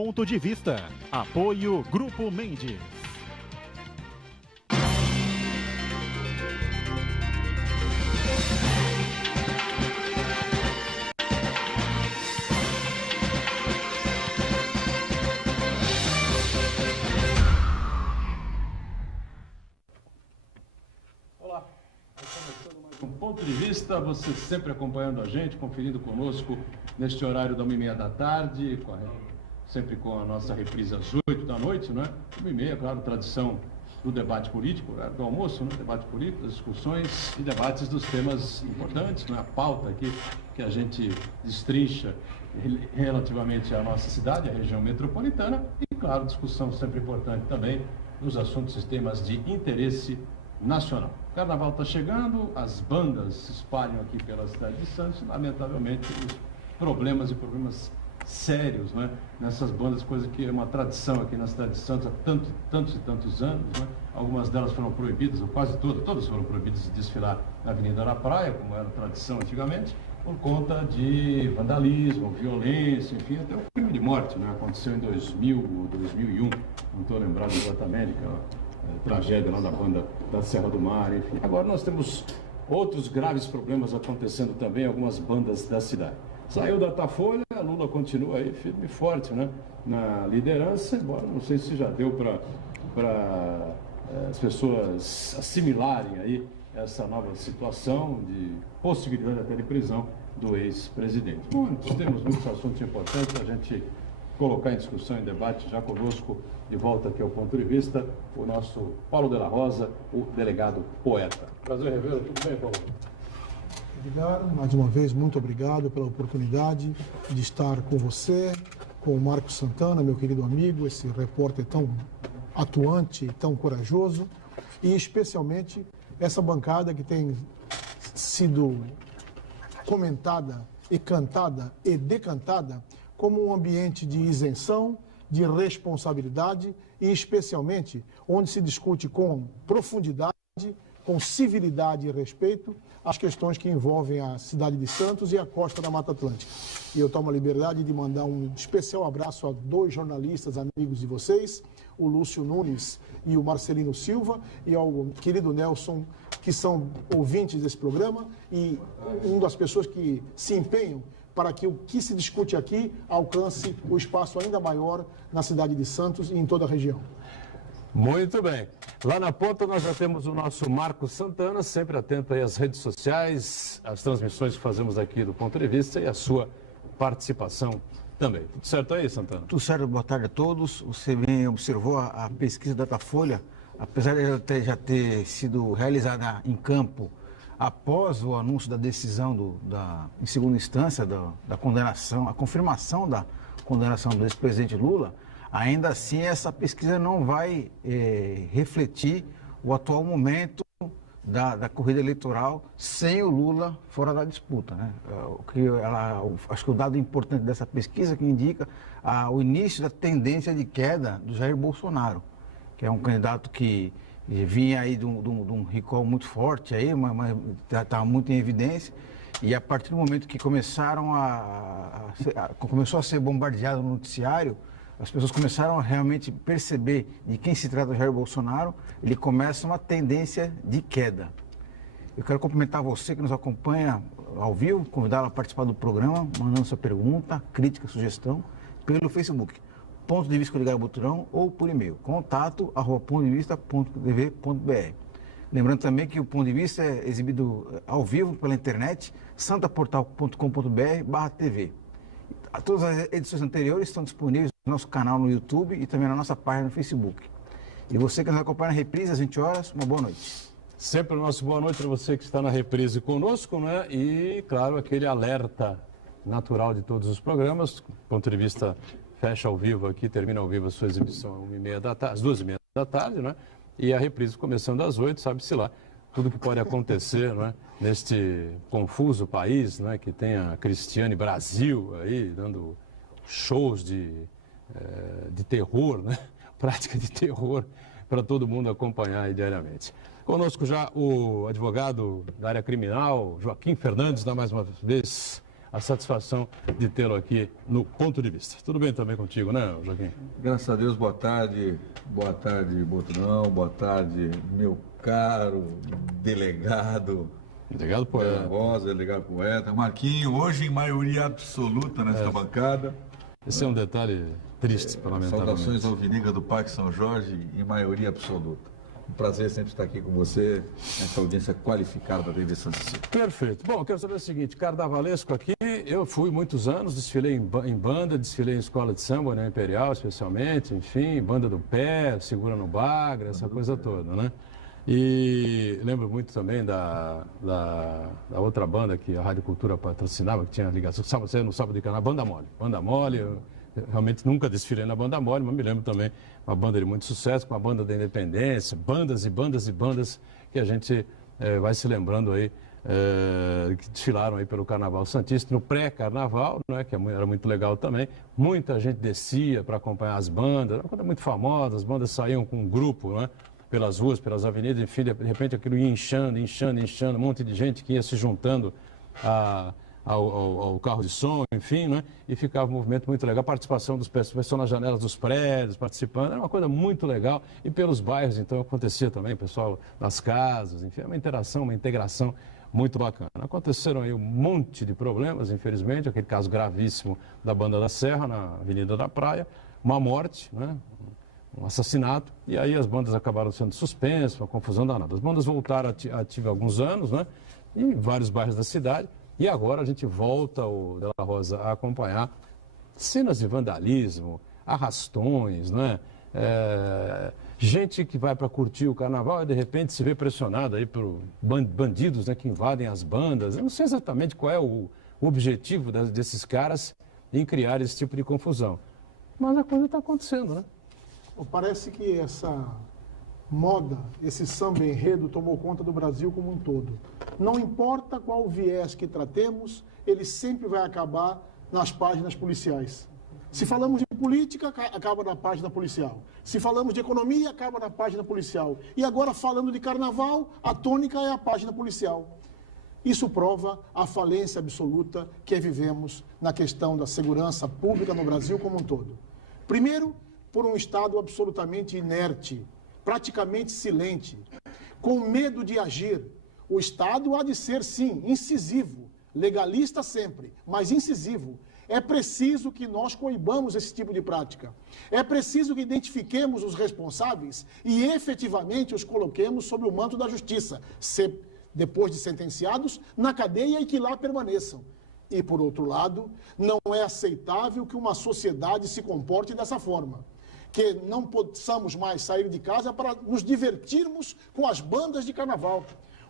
Ponto de Vista. Apoio Grupo Mendes. Ponto de Vista, você sempre acompanhando a gente, conferindo conosco neste horário da 1h30 da tarde, sempre com a nossa reprise às 8 da noite, não é? 1h30, claro, tradição do debate político, do almoço, né? Debate político, das discussões e debates dos temas importantes, não é? A pauta aqui que a gente destrincha relativamente à nossa cidade, à região metropolitana, e, claro, discussão sempre importante também nos assuntos e temas de interesse nacional. O carnaval está chegando, as bandas se espalham aqui pela cidade de Santos, lamentavelmente os problemas sérios, né, nessas bandas, coisa que é uma tradição aqui na cidade de Santos há tantos e tantos anos, né? Algumas delas foram proibidas, ou quase todas foram proibidas de desfilar na Avenida da Praia, como era tradição antigamente, por conta de vandalismo, violência, enfim, até o crime de morte, né? Aconteceu em 2000 ou 2001, não estou lembrado exatamente, tragédia lá da banda da Serra do Mar, enfim. Agora nós temos outros graves problemas acontecendo também em algumas bandas da cidade. Saiu da Datafolha, a Lula continua aí firme e forte, né, na liderança, embora não sei se já deu para as pessoas assimilarem aí essa nova situação de possibilidade até de prisão do ex-presidente. Bom, temos muitos assuntos importantes a gente colocar em discussão, em debate, já conosco, de volta aqui ao Ponto de Vista, o nosso Paulo de la Rosa, o delegado poeta. Prazer revê-lo, tudo bem, Paulo? Edgar, mais uma vez, muito obrigado pela oportunidade de estar com você, com o Marcos Santana, meu querido amigo, esse repórter tão atuante e tão corajoso, e especialmente essa bancada que tem sido comentada e cantada e decantada como um ambiente de isenção, de responsabilidade e, especialmente, onde se discute com profundidade, com civilidade e respeito as questões que envolvem a cidade de Santos e a costa da Mata Atlântica. E eu tomo a liberdade de mandar um especial abraço a dois jornalistas amigos de vocês, o Lúcio Nunes e o Marcelino Silva, e ao querido Nelson, que são ouvintes desse programa e uma das pessoas que se empenham para que o que se discute aqui alcance o espaço ainda maior na cidade de Santos e em toda a região. Muito bem. Lá na ponta nós já temos o nosso Marcos Santana, sempre atento aí às redes sociais, às transmissões que fazemos aqui do Ponto de Vista e a sua participação também. Tudo certo aí, Santana? Tudo certo, boa tarde a todos. Você bem observou a pesquisa da Datafolha, apesar de ela já ter sido realizada em campo após o anúncio da decisão em segunda instância da condenação, a confirmação da condenação do ex-presidente Lula, ainda assim essa pesquisa não vai refletir o atual momento da corrida eleitoral sem o Lula fora da disputa, né? Acho que o dado importante dessa pesquisa que indica o início da tendência de queda do Jair Bolsonaro, que é um candidato que vinha aí de um recall muito forte, aí, mas está muito em evidência, e a partir do momento que começou a ser bombardeado no noticiário, as pessoas começaram a realmente perceber de quem se trata o Jair Bolsonaro, ele começa uma tendência de queda. Eu quero cumprimentar você que nos acompanha ao vivo, convidá-lo a participar do programa, mandando sua pergunta, crítica, sugestão, pelo Facebook. Ponto de Vista com Edgar Buturão ou por e-mail, contato@pontodevista.tv.br. Lembrando também que o Ponto de Vista é exibido ao vivo pela internet, santaportal.com.br/tv. Todas as edições anteriores estão disponíveis no nosso canal no YouTube e também na nossa página no Facebook. E você que nos acompanha na reprise às 20 horas, uma boa noite. Sempre o nosso boa noite para você que está na reprise conosco, né? E, claro, aquele alerta natural de todos os programas, Ponto de Vista fecha ao vivo aqui, termina ao vivo a sua exibição às 2h30 da tarde, né? E a reprise começando às 8, sabe-se lá, tudo que pode acontecer, né? Neste confuso país, né? Que tem a Cristiane Brasil aí, dando shows de terror, né? Prática de terror para todo mundo acompanhar diariamente. Conosco já o advogado da área criminal, Joaquim Fernandes, dá mais uma vez a satisfação de tê-lo aqui no Ponto de Vista. Tudo bem também contigo, né, Joaquim? Graças a Deus, boa tarde, Botrão, boa tarde, meu caro delegado. Delegado poeta. Rosa, delegado poeta. Marquinho, hoje em maioria absoluta nesta bancada. Esse é um detalhe triste, parlamentarmente. Saudações ao Viníga do Parque São Jorge em maioria absoluta. Um prazer sempre estar aqui com você, nessa audiência qualificada da TV Santa Cecília. Perfeito. Bom, quero saber o seguinte, carnavalesco aqui, eu fui muitos anos, desfilei em banda, desfilei em escola de samba, né, Imperial especialmente, enfim, banda do pé, segura no bagre, essa coisa toda, né? E lembro muito também da outra banda que a Rádio Cultura patrocinava, que tinha ligação, no sábado de carnaval, Banda Mole. Banda Mole, eu realmente nunca desfilei na Banda Mole, mas me lembro também uma banda de muito sucesso, com a Banda da Independência, bandas e bandas e bandas que a gente vai se lembrando aí, que desfilaram aí pelo Carnaval Santista, no pré-carnaval, né, que era muito legal também. Muita gente descia para acompanhar as bandas, era uma coisa muito famosa, as bandas saíam com um grupo, né, pelas ruas, pelas avenidas, enfim, de repente aquilo ia inchando, um monte de gente que ia se juntando ao carro de som, enfim, né? E ficava um movimento muito legal, a participação das pessoas nas janelas dos prédios, participando, era uma coisa muito legal. E pelos bairros, então, acontecia também, pessoal nas casas, enfim, uma interação, uma integração muito bacana. Aconteceram aí um monte de problemas, infelizmente, aquele caso gravíssimo da Banda da Serra, na Avenida da Praia, uma morte, né? Um assassinato, e aí as bandas acabaram sendo suspensas, uma confusão danada. As bandas voltaram ativas há alguns anos, né? Em vários bairros da cidade. E agora a gente volta, o Della Rosa, a acompanhar cenas de vandalismo, arrastões, né? Gente que vai para curtir o carnaval e de repente se vê pressionada aí por bandidos, né, que invadem as bandas. Eu não sei exatamente qual é o objetivo desses caras em criar esse tipo de confusão. Mas a coisa está acontecendo, né? Parece que essa moda, esse samba enredo tomou conta do Brasil como um todo. Não importa qual o viés que tratemos, ele sempre vai acabar nas páginas policiais. Se falamos de política, acaba na página policial. Se falamos de economia, acaba na página policial. E agora, falando de carnaval, a tônica é a página policial. Isso prova a falência absoluta que vivemos na questão da segurança pública no Brasil como um todo. Primeiro, por um Estado absolutamente inerte, praticamente silente, com medo de agir. O Estado há de ser, sim, incisivo, legalista sempre, mas incisivo. É preciso que nós coibamos esse tipo de prática. É preciso que identifiquemos os responsáveis e efetivamente os coloquemos sob o manto da justiça, depois de sentenciados, na cadeia e que lá permaneçam. E, por outro lado, não é aceitável que uma sociedade se comporte dessa forma. Que não possamos mais sair de casa para nos divertirmos com as bandas de carnaval.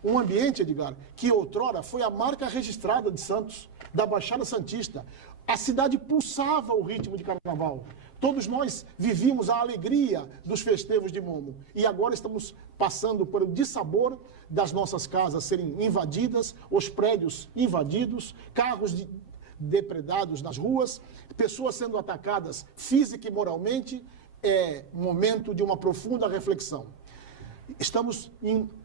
Um ambiente, Edgar, que outrora foi a marca registrada de Santos, da Baixada Santista. A cidade pulsava o ritmo de carnaval. Todos nós vivíamos a alegria dos festejos de Momo. E agora estamos passando por o dissabor das nossas casas serem invadidas, os prédios invadidos, carros depredados nas ruas, pessoas sendo atacadas física e moralmente. É momento de uma profunda reflexão. Estamos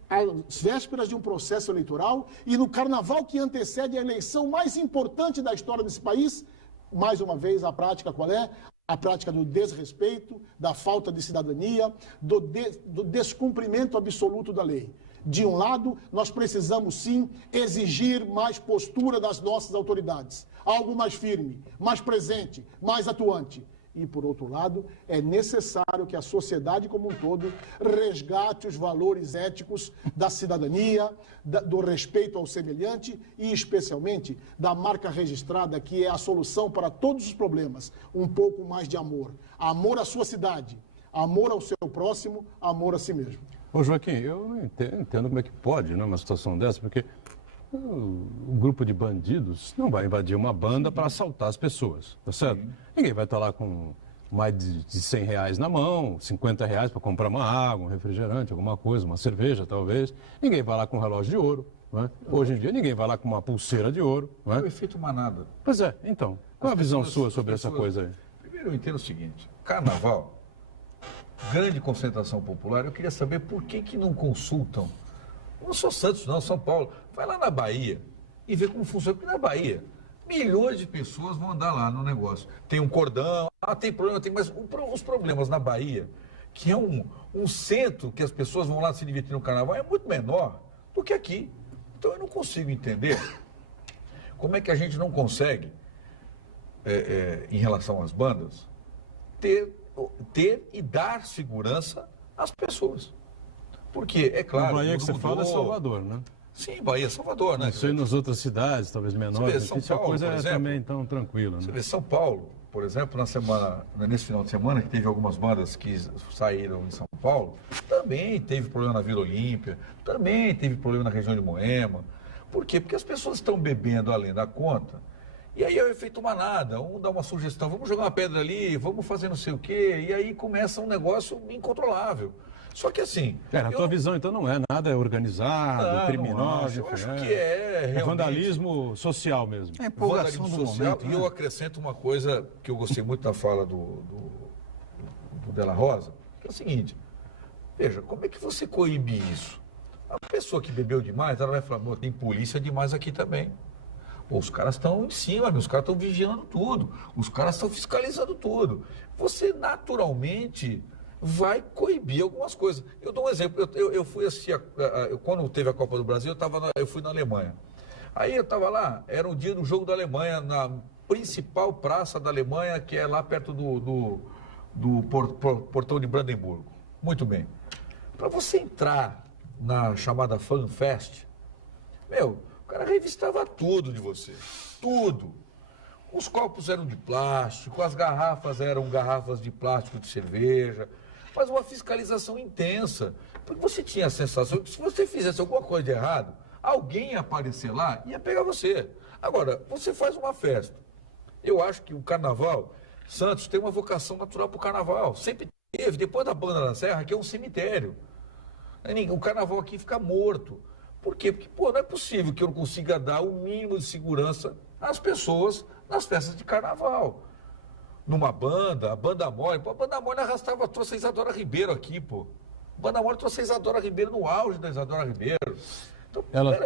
às vésperas de um processo eleitoral e no carnaval que antecede a eleição mais importante da história desse país, mais uma vez, a prática qual é? A prática do desrespeito, da falta de cidadania, do descumprimento absoluto da lei. De um lado, nós precisamos sim exigir mais postura das nossas autoridades, algo mais firme, mais presente, mais atuante. E, por outro lado, é necessário que a sociedade como um todo resgate os valores éticos da cidadania, do respeito ao semelhante e, especialmente, da marca registrada, que é a solução para todos os problemas. Um pouco mais de amor. Amor à sua cidade, amor ao seu próximo, amor a si mesmo. Ô, Joaquim, eu não entendo como é que pode, né, uma situação dessa, porque um grupo de bandidos não vai invadir uma banda para assaltar as pessoas, tá certo? Sim. Ninguém vai estar lá com mais de 100 reais na mão, 50 reais para comprar uma água, um refrigerante, alguma coisa, uma cerveja talvez. Ninguém vai lá com um relógio de ouro, não é? Hoje em dia ninguém vai lá com uma pulseira de ouro, não é? O efeito manada. Pois é, então, qual a visão sua sobre essa coisa aí? Primeiro eu entendo o seguinte, carnaval, grande concentração popular, eu queria saber por que não consultam. Não sou Santos, não, São Paulo. Vai lá na Bahia e vê como funciona. Porque na Bahia Milhões de pessoas vão andar lá no negócio. Tem um cordão, tem problema, mas os problemas na Bahia, que é um centro que as pessoas vão lá se divertir no carnaval, é muito menor do que aqui. Então eu não consigo entender como é que a gente não consegue, em relação às bandas, ter e dar segurança às pessoas. Porque, é claro... O Bahia que você fala é Salvador, né? Sim, Bahia, Salvador, né? Não sei nas outras cidades, talvez menores. São Isso a Paulo, coisa por é exemplo, também tão tranquila, Você né? vê São Paulo, por exemplo, nesse final de semana, que teve algumas bandas que saíram em São Paulo, também teve problema na Vila Olímpia, também teve problema na região de Moema. Por quê? Porque as pessoas estão bebendo além da conta. E aí é o efeito manada, um dá uma sugestão, vamos jogar uma pedra ali, vamos fazer não sei o quê, e aí começa um negócio incontrolável. Só que assim... Na tua visão, então, não é nada organizado, criminoso. Eu acho que é realmente... vandalismo social mesmo. É empolgação vandalismo do social. momento, E né? eu acrescento uma coisa que eu gostei muito da fala do Della Rosa, que é o seguinte: veja, como é que você coíbe isso? A pessoa que bebeu demais, ela vai falar, tem polícia demais aqui também. Pô, os caras estão em cima, os caras estão vigiando tudo, os caras estão fiscalizando tudo. Você naturalmente vai coibir algumas coisas. Eu dou um exemplo, eu fui assistir, quando teve a Copa do Brasil, eu fui na Alemanha. Aí eu estava lá, era o dia do jogo da Alemanha, na principal praça da Alemanha, que é lá perto do portão de Brandemburgo. Muito bem. Para você entrar na chamada FanFest, o cara revistava tudo de você. Tudo. Os copos eram de plástico, as garrafas eram garrafas de plástico de cerveja, mas uma fiscalização intensa. Porque você tinha a sensação que se você fizesse alguma coisa de errado, alguém ia aparecer lá e ia pegar você. Agora, você faz uma festa. Eu acho que o carnaval, Santos tem uma vocação natural para o carnaval. Sempre teve, depois da Banda da Serra, que é um cemitério. O carnaval aqui fica morto. Por quê? Porque, não é possível que eu não consiga dar o mínimo de segurança às pessoas nas festas de carnaval. Numa banda, a Banda Mole, a Banda Mole trouxe a Isadora Ribeiro aqui, pô. A Banda Mole trouxe a Isadora Ribeiro no auge da Isadora Ribeiro. Então, ela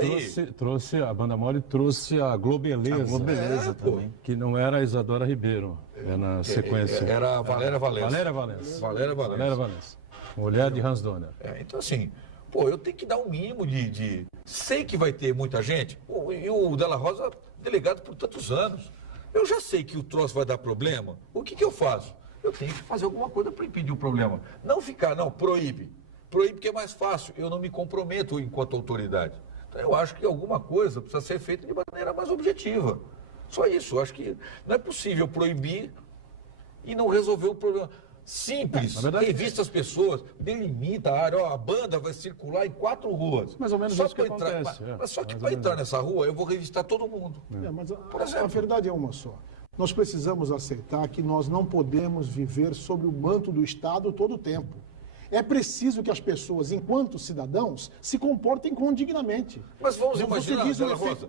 trouxe, a Banda Mole trouxe a Globeleza. A Globeleza também. Que não era a Isadora Ribeiro, na sequência. Era a Valéria Valença. Valéria Valença. Mulher de Hans Donner. Então, assim, eu tenho que dar um mínimo de... Sei que vai ter muita gente, e o Della Rosa, delegado por tantos anos. Eu já sei que o troço vai dar problema. O que eu faço? Eu tenho que fazer alguma coisa para impedir o problema. Não proíbe. Proíbe que é mais fácil. Eu não me comprometo enquanto autoridade. Então eu acho que alguma coisa precisa ser feita de maneira mais objetiva. Só isso. Eu acho que não é possível proibir e não resolver o problema. Simples, revista as pessoas, delimita a área, a banda vai circular em 4 ruas. Mais ou menos só isso que acontece. Mas só que para entrar nessa rua, eu vou revistar todo mundo. Mas a verdade é uma só. Nós precisamos aceitar que nós não podemos viver sob o manto do Estado todo o tempo. É preciso que as pessoas, enquanto cidadãos, se comportem dignamente. Mas vamos imaginar, você diz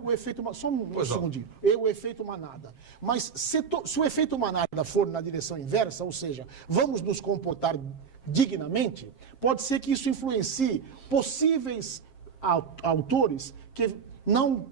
o efeito só um segundinho. O efeito manada. Mas se o efeito manada for na direção inversa, ou seja, vamos nos comportar dignamente, pode ser que isso influencie possíveis autores que não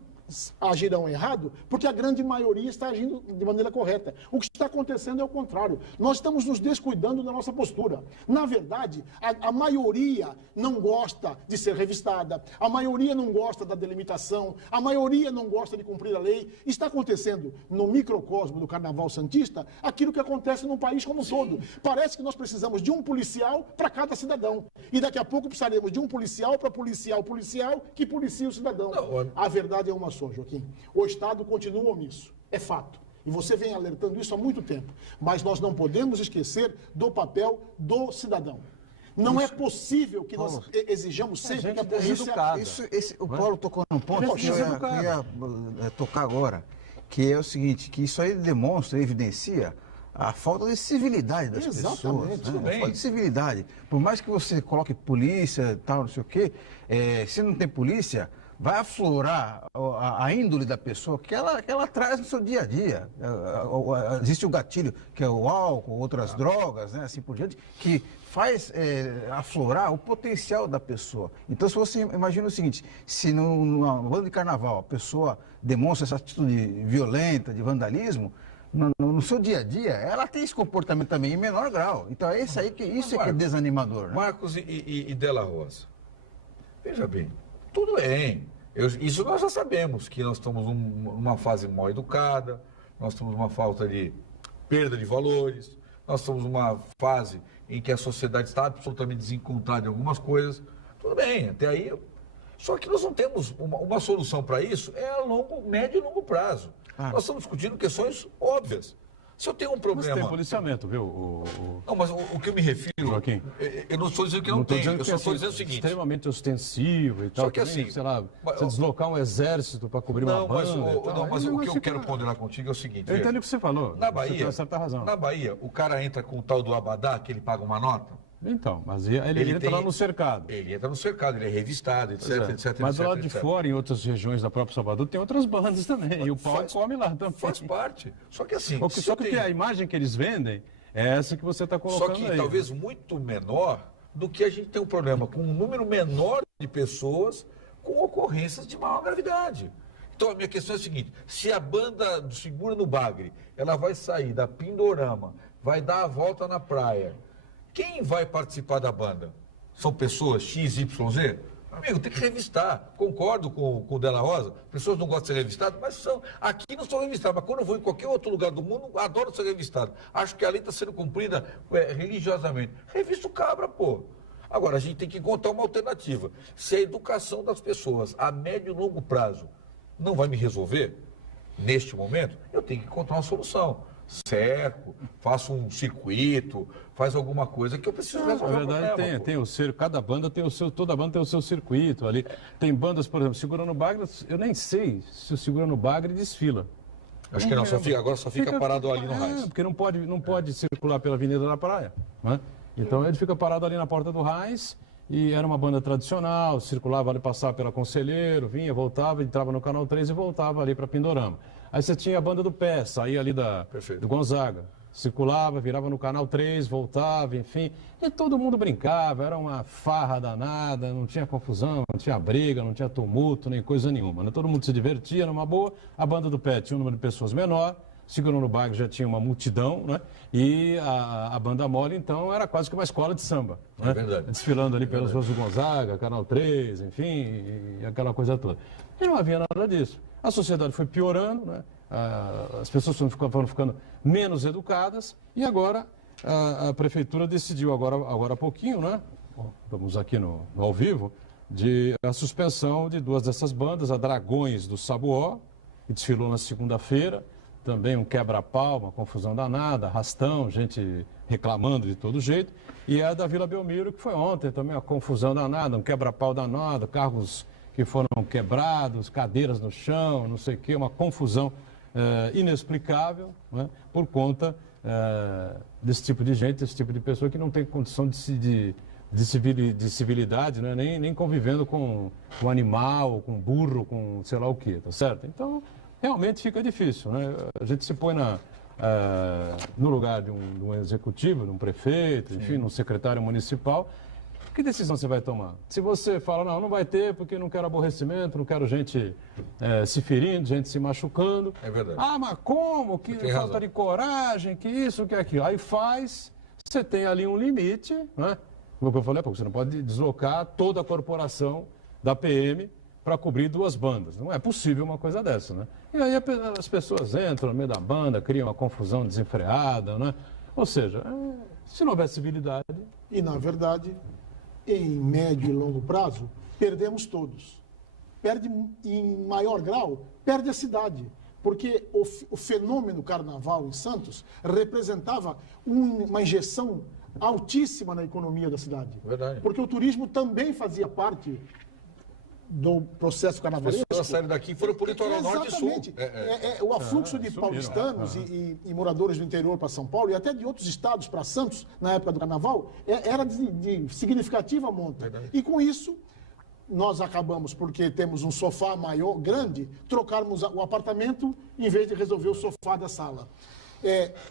agirão errado, porque a grande maioria está agindo de maneira correta. O que está acontecendo é o contrário. Nós estamos nos descuidando da nossa postura. Na verdade, a maioria não gosta de ser revistada, a maioria não gosta da delimitação, a maioria não gosta de cumprir a lei. Está acontecendo no microcosmo do Carnaval Santista aquilo que acontece no país como um todo. Parece que nós precisamos de um policial para cada cidadão. E daqui a pouco precisaremos de um policial para policial que policia o cidadão. A verdade é uma só, Joaquim. O Estado continua omisso. É fato. E você vem alertando isso há muito tempo. Mas nós não podemos esquecer do papel do cidadão. Não é possível que nós exijamos sempre que a polícia... O Paulo tocou num ponto que eu ia tocar agora, que é o seguinte, que isso aí demonstra, evidencia a falta de civilidade das pessoas. Né? A falta de civilidade. Por mais que você coloque polícia, tal, não sei o quê, se não tem polícia, vai aflorar a índole da pessoa que ela traz no seu dia a dia. Existe o gatilho, que é o álcool, outras drogas, né, assim por diante, que faz aflorar o potencial da pessoa. Então, se você imagina o seguinte, se numa banda de carnaval a pessoa demonstra essa atitude violenta, de vandalismo, no seu dia a dia, ela tem esse comportamento também em menor grau. Então, é isso aí que é desanimador. Né? Marcos e Della Rosa, veja bem, tudo bem. Isso nós já sabemos, que nós estamos numa fase mal educada, nós estamos numa falta de perda de valores, nós estamos numa fase em que a sociedade está absolutamente desencontrada em algumas coisas. Tudo bem, até aí. Só que nós não temos uma solução para isso, médio e longo prazo. Nós estamos discutindo questões óbvias. Se eu tenho um problema... Mas tem policiamento, viu? Não, mas o que eu me refiro... Joaquim, eu não estou dizendo que não tem, eu só estou dizendo o seguinte... Extremamente ostensivo e tal. Só que assim... Sei lá, você deslocar um exército para cobrir uma banda... Mas o que eu quero ponderar contigo é o seguinte... Eu entendo o que você falou. Na você Bahia, tem uma certa razão. Na Bahia, o cara entra com o tal do abadá, que ele paga uma nota... Então, mas ele entra lá no cercado. Ele entra no cercado, ele é revistado, etc, etc, mas etc. do lado de fora, em outras regiões da própria Salvador, tem outras bandas também. E o pau come lá também. Faz parte. Só que assim... Só que a imagem que eles vendem é essa que você está colocando aí. Só que talvez muito menor do que a gente tem um problema com um número menor de pessoas com ocorrências de maior gravidade. Então a minha questão é a seguinte, se a banda do Segura no Bagre, ela vai sair da Pindorama, vai dar a volta na praia... Quem vai participar da banda? São pessoas X, Y, Z? Amigo, tem que revistar. Concordo com o Della Rosa. Pessoas não gostam de ser revistadas, mas são. Aqui não são revistadas, mas quando eu vou em qualquer outro lugar do mundo, adoro ser revistado. Acho que a lei está sendo cumprida religiosamente. Revista o cabra, pô. Agora, a gente tem que encontrar uma alternativa. Se a educação das pessoas a médio e longo prazo não vai me resolver, neste momento, eu tenho que encontrar uma solução. Cerco, faço um circuito, faz alguma coisa que eu preciso resolver. Na verdade, tem o cerco, cada banda tem o seu, toda banda tem o seu circuito ali. Tem bandas, por exemplo, Segura no Bagre, eu nem sei se o Segura no Bagre desfila. Acho que não, agora só fica parado ali no Raiz. Porque não pode circular pela Avenida da Praia. Né? Então ele fica parado ali na porta do Raiz. E era uma banda tradicional, circulava ali, passava pela Conselheiro, vinha, voltava, entrava no Canal 3 e voltava ali para Pindorama. Aí você tinha a banda do Pé, saía ali do Gonzaga, circulava, virava no Canal 3, voltava, enfim. E todo mundo brincava, era uma farra danada, não tinha confusão, não tinha briga, não tinha tumulto, nem coisa nenhuma. Né? Todo mundo se divertia numa boa, a banda do Pé tinha um número de pessoas menor, Segura no Bagre já tinha uma multidão, né? E a Banda Mole, então, era quase que uma escola de samba. Né? É verdade. Desfilando ali pelas ruas do Gonzaga, Canal 3, enfim, e aquela coisa toda. E não havia nada disso. A sociedade foi piorando, né? As pessoas foram ficando menos educadas e agora a prefeitura decidiu, agora há pouquinho, né? Estamos aqui no ao vivo, a suspensão de duas dessas bandas, a Dragões do Sabuó, que desfilou na segunda-feira, também um quebra-pau, uma confusão danada, arrastão, gente reclamando de todo jeito. E a da Vila Belmiro, que foi ontem também uma confusão danada, um quebra-pau danado, carros que foram quebrados, cadeiras no chão, não sei o quê, uma confusão inexplicável, né, por conta desse tipo de gente, desse tipo de pessoa que não tem condição de civilidade, né, nem convivendo com o animal, com burro, com sei lá o quê, tá certo? Então, realmente fica difícil, né? A gente se põe no lugar de um executivo, de um prefeito, enfim, de um secretário municipal. Que decisão você vai tomar? Se você fala, não vai ter porque não quero aborrecimento, não quero gente se ferindo, gente se machucando. É verdade. Ah, mas como? Que falta razão. de coragem, que isso, que aquilo. Aí você tem ali um limite, né? Como eu falei, você não pode deslocar toda a corporação da PM para cobrir duas bandas. Não é possível uma coisa dessa, né? E aí as pessoas entram no meio da banda, criam uma confusão desenfreada, né? Ou seja, se não houver civilidade... E, na verdade, em médio e longo prazo, perdemos todos. Perde em maior grau, perde a cidade. Porque o fenômeno carnaval em Santos representava uma injeção altíssima na economia da cidade. Verdade. Porque o turismo também fazia parte do processo carnavalesco. As pessoas saíram daqui e foram para o litoral norte e sul. O afluxo de paulistanos e moradores do interior para São Paulo e até de outros estados para Santos, na época do carnaval, era de significativa monta. Verdade. E com isso, nós acabamos, porque temos um sofá maior, grande, trocarmos o apartamento em vez de resolver o sofá da sala.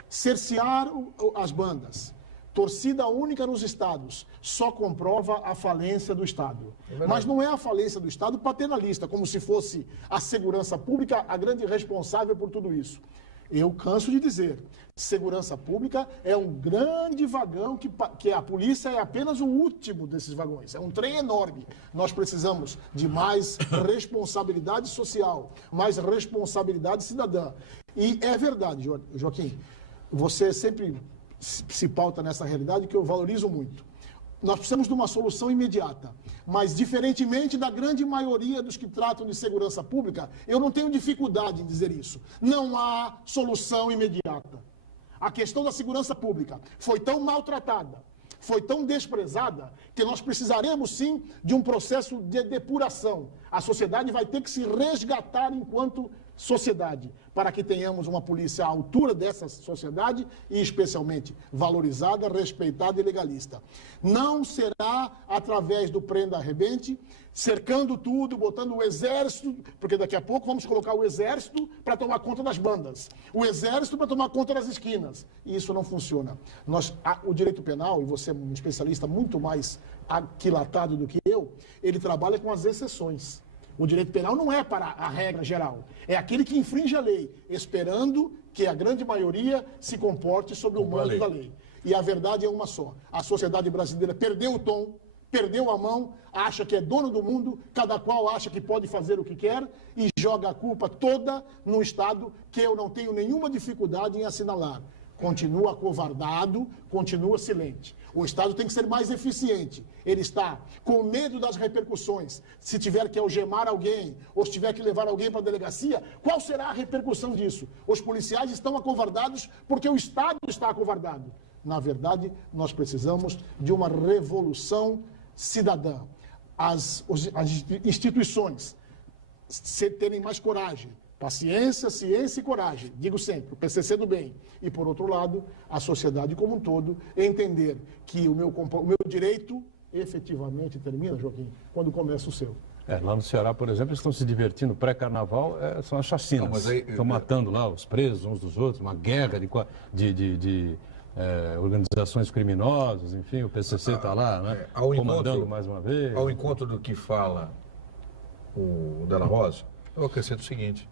Cercear as bandas, torcida única nos estados, só comprova a falência do Estado. Mas não é a falência do Estado paternalista, como se fosse a segurança pública a grande responsável por tudo isso. Eu canso de dizer, segurança pública é um grande vagão que a polícia é apenas o último desses vagões. É um trem enorme. Nós precisamos de mais responsabilidade social, mais responsabilidade cidadã. E é verdade, Joaquim, você sempre se pauta nessa realidade que eu valorizo muito. Nós precisamos de uma solução imediata, mas diferentemente da grande maioria dos que tratam de segurança pública, eu não tenho dificuldade em dizer isso. Não há solução imediata. A questão da segurança pública foi tão maltratada, foi tão desprezada, que nós precisaremos sim de um processo de depuração. A sociedade vai ter que se resgatar enquanto sociedade, para que tenhamos uma polícia à altura dessa sociedade e especialmente valorizada, respeitada e legalista. Não será através do prenda-arrebente, cercando tudo, botando o exército, porque daqui a pouco vamos colocar o exército para tomar conta das bandas, o exército para tomar conta das esquinas, e isso não funciona. O direito penal, e você é um especialista muito mais aquilatado do que eu, ele trabalha com as exceções. O direito penal não é para a regra geral, é aquele que infringe a lei, esperando que a grande maioria se comporte sob o manto da lei. E a verdade é uma só, a sociedade brasileira perdeu o tom, perdeu a mão, acha que é dono do mundo, cada qual acha que pode fazer o que quer e joga a culpa toda no Estado, que eu não tenho nenhuma dificuldade em assinalar. Continua acovardado, continua silente. O Estado tem que ser mais eficiente. Ele está com medo das repercussões. Se tiver que algemar alguém, ou se tiver que levar alguém para a delegacia, qual será a repercussão disso? Os policiais estão acovardados porque o Estado está acovardado. Na verdade, nós precisamos de uma revolução cidadã. As instituições terem mais coragem. Paciência, ciência e coragem, digo sempre, o PCC do bem. E, por outro lado, a sociedade como um todo, entender que o meu direito efetivamente termina, Joaquim, quando começa o seu. Lá no Ceará, por exemplo, eles estão se divertindo pré-carnaval, são as chacinas. Estão matando lá os presos uns dos outros, uma guerra de organizações criminosas, enfim, o PCC está lá, né, comandando mais uma vez. Ao encontro do que fala o Della Rosa, eu acrescento o seguinte: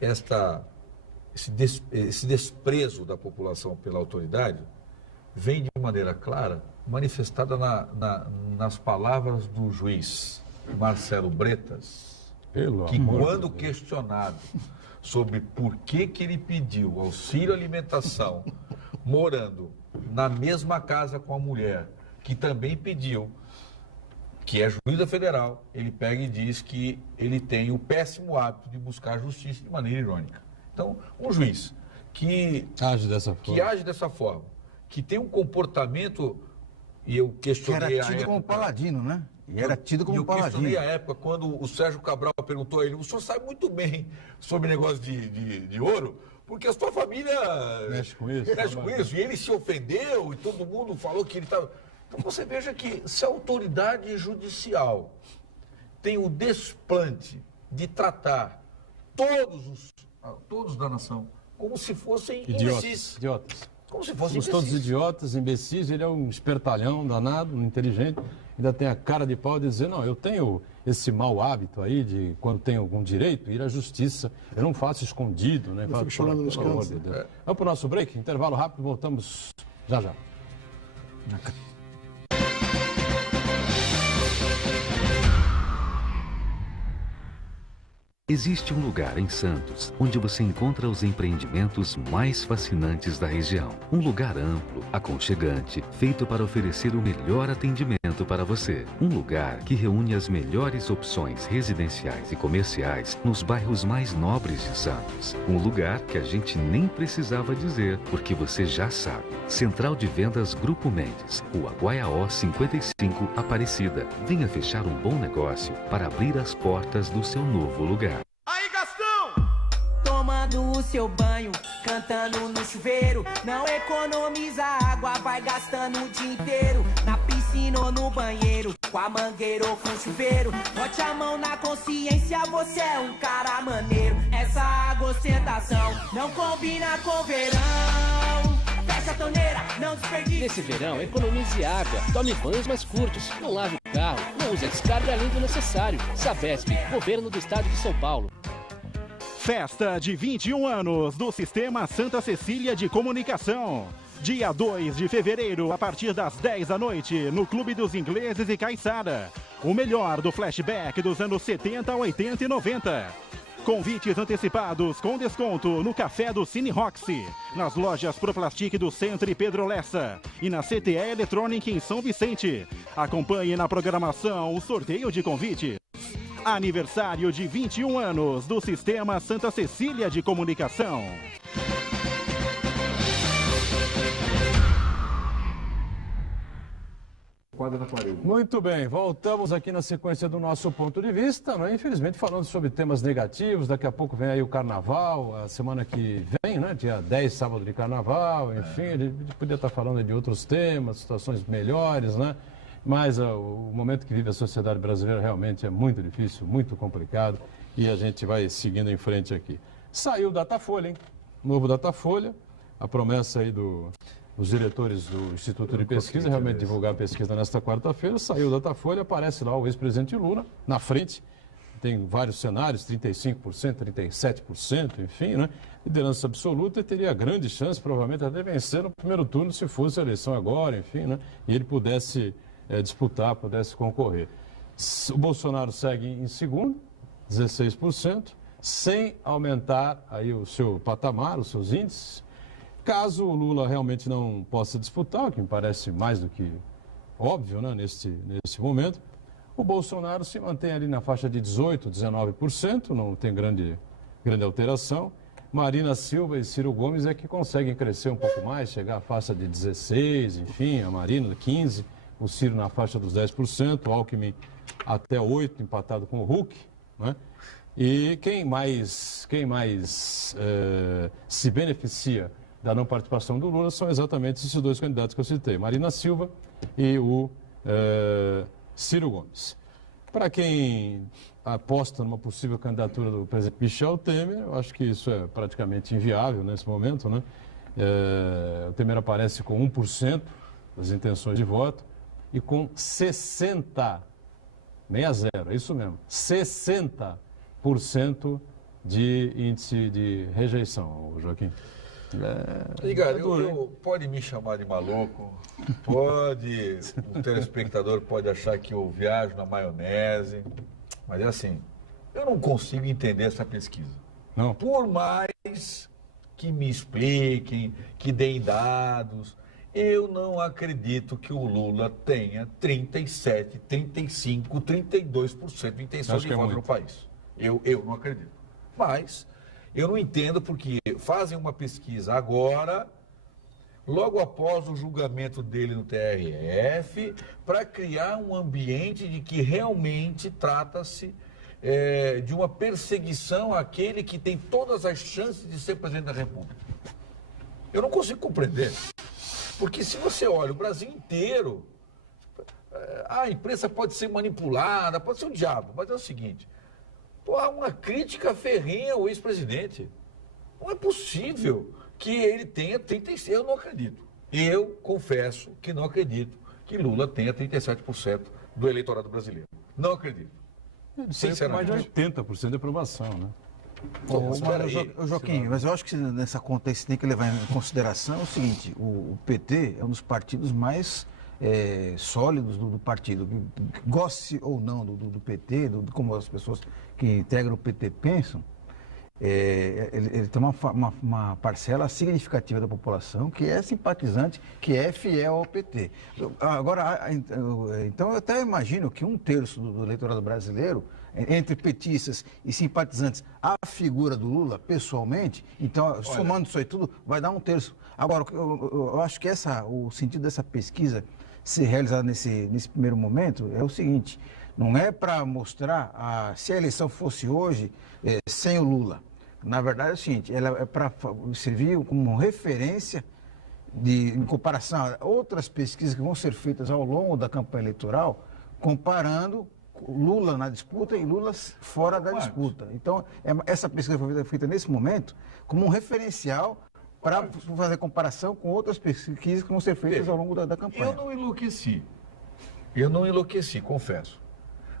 esse desprezo da população pela autoridade vem de maneira clara manifestada nas palavras do juiz Marcelo Bretas, que quando questionado sobre por que ele pediu auxílio alimentação morando na mesma casa com a mulher, que também pediu, que é juiz da federal, ele pega e diz que ele tem o péssimo hábito de buscar justiça de maneira irônica. Então, um juiz que age dessa forma, que tem um comportamento, e eu questionei era tido como paladino, né? E era tido como paladino. Eu questionei a época quando o Sérgio Cabral perguntou a ele: o senhor sabe muito bem sobre negócio de ouro, porque a sua família mexe com isso. E ele se ofendeu e todo mundo falou que ele estava... Então você veja que se a autoridade judicial tem o desplante de tratar todos da nação como se fossem imbecis. Idiotas. Como se fossem somos todos idiotas, imbecis, ele é um espertalhão danado, um inteligente, ainda tem a cara de pau de dizer: não, eu tenho esse mau hábito aí de, quando tenho algum direito, ir à justiça, eu não faço escondido, né? Eu fico chorando nos cantos. Vamos para o nosso break, intervalo rápido, voltamos já já. Existe um lugar em Santos onde você encontra os empreendimentos mais fascinantes da região. Um lugar amplo, aconchegante, feito para oferecer o melhor atendimento para você. Um lugar que reúne as melhores opções residenciais e comerciais nos bairros mais nobres de Santos. Um lugar que a gente nem precisava dizer, porque você já sabe. Central de Vendas Grupo Mendes, Rua Guaiaó 55, Aparecida. Venha fechar um bom negócio para abrir as portas do seu novo lugar. Aí, Gastão! Toma duas. o seu banho, cantando no chuveiro. Não economiza água, vai gastando o dia inteiro. Na piscina ou no banheiro, com a mangueira ou com o chuveiro. Bote a mão na consciência, você é um cara maneiro. Essa água ostentação não combina com verão. Fecha a torneira, não desperdice. Nesse verão, economize água, tome banhos mais curtos, não lave o carro, não use a descarga além do necessário. Sabesp, Governo do Estado de São Paulo. Festa de 21 anos do Sistema Santa Cecília de Comunicação. Dia 2 de fevereiro, a partir das 10 da noite, no Clube dos Ingleses e Caiçara. O melhor do flashback dos anos 70, 80 e 90. Convites antecipados com desconto no Café do Cine Roxy, nas lojas Proplastic do Centro e Pedro Lessa e na CTE Electronic em São Vicente. Acompanhe na programação o sorteio de convites. Aniversário de 21 anos do Sistema Santa Cecília de Comunicação. Quadra na parede. Muito bem, voltamos aqui na sequência do nosso ponto de vista, né? Infelizmente falando sobre temas negativos, daqui a pouco vem aí o Carnaval, a semana que vem, né? Dia 10, sábado de Carnaval, enfim, a gente podia estar falando de outros temas, situações melhores, né? Mas o momento que vive a sociedade brasileira realmente é muito difícil, muito complicado, e a gente vai seguindo em frente aqui. Saiu o Datafolha, hein? Novo Datafolha, a promessa aí os diretores do Instituto de Pesquisa realmente divulgar a pesquisa nesta quarta-feira. Saiu o Datafolha, aparece lá o ex-presidente Lula na frente. Tem vários cenários, 35%, 37%, enfim, né? Liderança absoluta e teria grande chance, provavelmente, até vencer no primeiro turno, se fosse a eleição agora, enfim, né? E ele pudesse disputar, pudesse concorrer. O Bolsonaro segue em segundo, 16%, sem aumentar aí o seu patamar, os seus índices. Caso o Lula realmente não possa disputar, o que me parece mais do que óbvio, né, nesse momento, o Bolsonaro se mantém ali na faixa de 18%, 19%, não tem grande alteração. Marina Silva e Ciro Gomes é que conseguem crescer um pouco mais, chegar à faixa de 16%, enfim, a Marina 15%, o Ciro na faixa dos 10%, o Alckmin até 8%, empatado com o Huck, né? E quem mais se beneficia da não participação do Lula são exatamente esses dois candidatos que eu citei, Marina Silva e o Ciro Gomes. Para quem aposta numa possível candidatura do presidente Michel Temer, eu acho que isso é praticamente inviável nesse momento, né? O Temer aparece com 1% das intenções de voto e com 60%, 60, é isso mesmo, 60% de índice de rejeição, Joaquim. Pode me chamar de maluco, pode, o telespectador pode achar que eu viajo na maionese, mas é assim, eu não consigo entender essa pesquisa. Não. Por mais que me expliquem, que deem dados, eu não acredito que o Lula tenha 37, 35, 32% de intenção de voto no país. Eu não acredito. Mas eu não entendo porque fazem uma pesquisa agora, logo após o julgamento dele no TRF, para criar um ambiente de que realmente trata-se de uma perseguição àquele que tem todas as chances de ser presidente da República. Eu não consigo compreender. Porque se você olha o Brasil inteiro, a imprensa pode ser manipulada, pode ser um diabo, mas é o seguinte... há uma crítica ferrenha ao ex-presidente. Não é possível que ele tenha 36%. Eu não acredito. Eu confesso que não acredito que Lula tenha 37% do eleitorado brasileiro. Não acredito. Sinceramente. Mais de 80% de aprovação, né? Joaquim, mas eu acho que nessa conta aí você tem que levar em consideração o seguinte, o PT é um dos partidos mais sólidos do partido. Goste ou não do PT, como as pessoas que integram o PT pensam, ele tem uma parcela significativa da população que é simpatizante, que é fiel ao PT. Agora, então eu até imagino que 1/3 do eleitorado brasileiro, entre petistas e simpatizantes, a figura do Lula, pessoalmente, então, somando isso aí tudo, vai dar 1/3. Agora, eu acho que o sentido dessa pesquisa ser realizada nesse primeiro momento é o seguinte, não é para mostrar, se a eleição fosse hoje, sem o Lula, Na verdade é o seguinte, ela é para servir como referência em comparação a outras pesquisas que vão ser feitas ao longo da campanha eleitoral, comparando Lula na disputa e Lula fora da disputa. Então, essa pesquisa foi feita nesse momento como um referencial para fazer comparação com outras pesquisas que vão ser feitas ao longo da campanha. Eu não enlouqueci, confesso.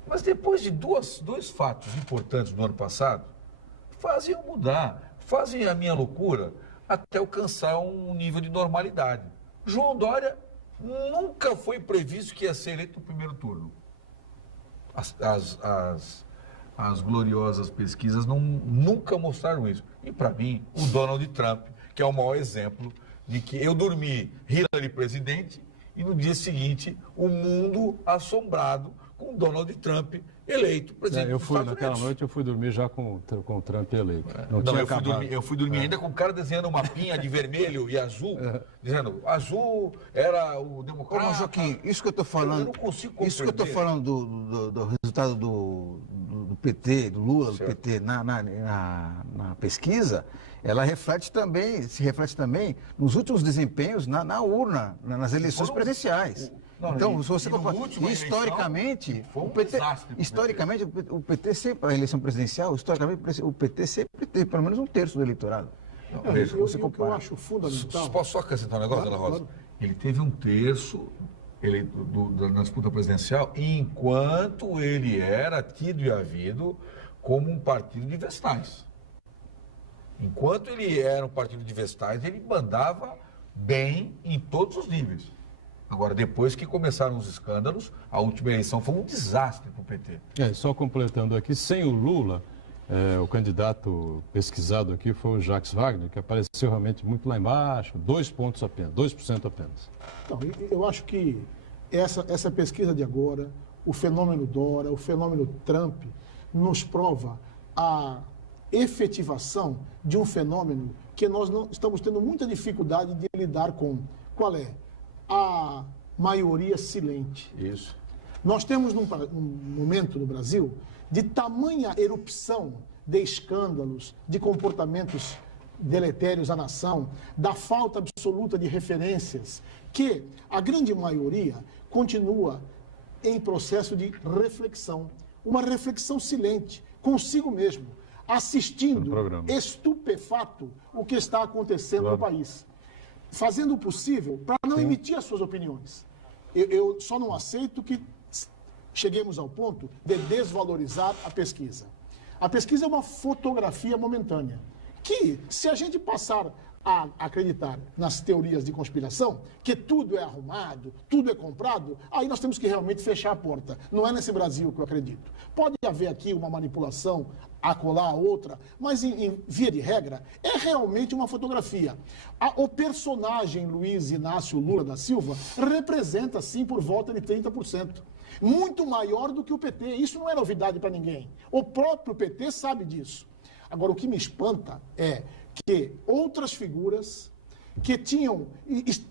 Mas depois de dois fatos importantes no ano passado, fazem eu mudar, fazem a minha loucura até alcançar um nível de normalidade. João Dória nunca foi previsto que ia ser eleito no primeiro turno. As gloriosas pesquisas nunca mostraram isso. E para mim, o Donald Trump, que é o maior exemplo de que eu dormi Hillary presidente e no dia seguinte o mundo assombrado com Donald Trump eleito presidente dos Estados Naquela Unidos. noite eu fui dormir já com o Trump eleito. Eu fui dormir ainda com o cara desenhando uma pinha de vermelho e azul, dizendo azul era o democrata. Mas, Joaquim, isso que eu estou falando, eu não consigo compreender. isso que eu estou falando do resultado do PT, do Lula, do PT na pesquisa, ela se reflete também nos últimos desempenhos na urna, nas eleições presidenciais. Então, se você comparar, historicamente, o PT sempre, a eleição presidencial, historicamente, o PT sempre teve pelo menos um terço do eleitorado. O que eu acho fundamental... Posso só acrescentar um negócio, Dona Rosa? Claro. Ele teve um terço na disputa presidencial, enquanto ele era tido e havido como um partido de vestais. Enquanto ele era um partido de vestais, ele mandava bem em todos os níveis. Agora, depois que começaram os escândalos, a última eleição foi um desastre para o PT. Só completando aqui, sem o Lula, o candidato pesquisado aqui foi o Jacques Wagner, que apareceu realmente muito lá embaixo, 2 pontos apenas, 2% apenas. Então, eu acho que essa pesquisa de agora, o fenômeno Dora, o fenômeno Trump, nos prova a efetivação de um fenômeno que nós não estamos tendo muita dificuldade de lidar com. Qual é? A maioria silente. Isso. Nós temos num momento no Brasil de tamanha erupção de escândalos, de comportamentos deletérios à nação, da falta absoluta de referências, que a grande maioria continua em processo de reflexão. Uma reflexão silente, consigo mesmo, assistindo estupefato o que está acontecendo no país. Fazendo o possível para não emitir as suas opiniões. Eu só não aceito que cheguemos ao ponto de desvalorizar a pesquisa. A pesquisa é uma fotografia momentânea, que se a gente passar a acreditar nas teorias de conspiração, que tudo é arrumado, tudo é comprado, aí nós temos que realmente fechar a porta. Não é nesse Brasil que eu acredito. Pode haver aqui uma manipulação, acolá a outra, mas em via de regra, é realmente uma fotografia. O personagem Luiz Inácio Lula da Silva representa, sim, por volta de 30%. Muito maior do que o PT. Isso não é novidade para ninguém. O próprio PT sabe disso. Agora, o que me espanta é que outras figuras que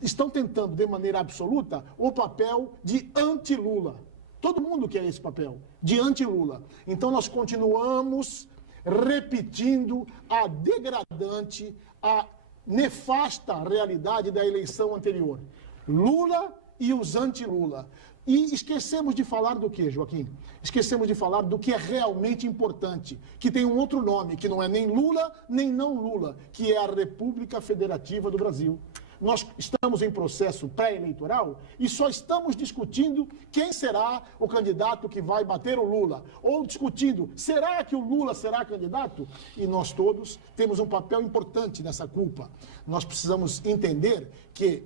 estão tentando, de maneira absoluta, o papel de anti-Lula. Todo mundo quer esse papel, de anti-Lula. Então, nós continuamos repetindo a degradante, a nefasta realidade da eleição anterior. Lula e os anti-Lula. E esquecemos de falar do que, Joaquim? Esquecemos de falar do que é realmente importante, que tem um outro nome, que não é nem Lula, nem não Lula, que é a República Federativa do Brasil. Nós estamos em processo pré-eleitoral e só estamos discutindo quem será o candidato que vai bater o Lula. Ou discutindo, será que o Lula será candidato? E nós todos temos um papel importante nessa culpa. Nós precisamos entender que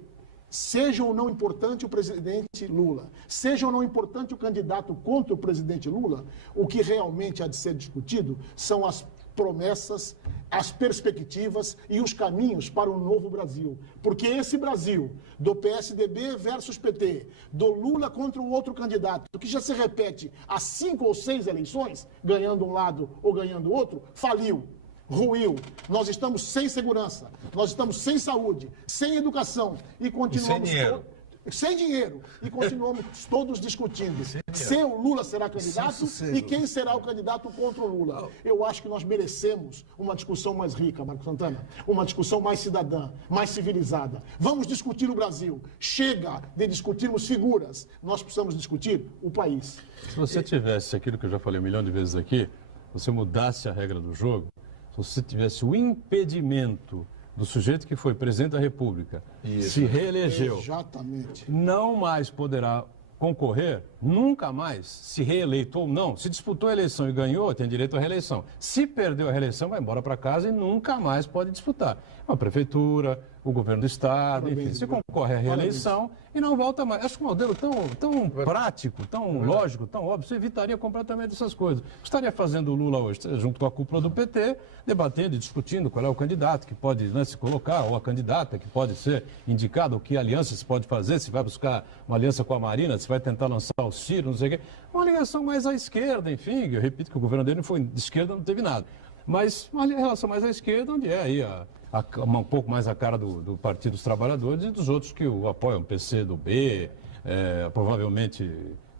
seja ou não importante o presidente Lula, seja ou não importante o candidato contra o presidente Lula, o que realmente há de ser discutido são as promessas, as perspectivas e os caminhos para um novo Brasil. Porque esse Brasil, do PSDB versus PT, do Lula contra um outro candidato, que já se repete há 5 ou 6 eleições, ganhando um lado ou ganhando outro, faliu. Ruiu. Nós estamos sem segurança, nós estamos sem saúde, sem educação e continuamos... E sem dinheiro. sem dinheiro. E continuamos todos discutindo se o Lula será candidato e quem será o candidato contra o Lula. Eu acho que nós merecemos uma discussão mais rica, Marco Santana, uma discussão mais cidadã, mais civilizada. Vamos discutir o Brasil. Chega de discutirmos figuras. Nós precisamos discutir o país. Se você tivesse aquilo que eu já falei 1 milhão de vezes aqui, você mudasse a regra do jogo, se você tivesse o impedimento do sujeito que foi presidente da República, se reelegeu, exatamente, não mais poderá concorrer, nunca mais, se reeleito ou não, se disputou a eleição e ganhou, tem direito à reeleição. Se perdeu a reeleição, vai embora para casa e nunca mais pode disputar. A prefeitura, o governo do estado, enfim, se concorre à reeleição e não volta mais. Acho que um modelo tão prático, tão lógico, tão óbvio, você evitaria completamente essas coisas. Estaria fazendo o Lula hoje, junto com a cúpula do PT, debatendo e discutindo qual é o candidato que pode, né, se colocar, ou a candidata que pode ser indicada, ou que aliança se pode fazer, se vai buscar uma aliança com a Marina, se vai tentar lançar o Ciro, não sei o quê. Uma ligação mais à esquerda, enfim, eu repito que o governo dele não foi de esquerda, não teve nada. Mas uma relação mais à esquerda, onde é aí um pouco mais a cara do Partido dos Trabalhadores e dos outros que o apoiam, PC do B, provavelmente,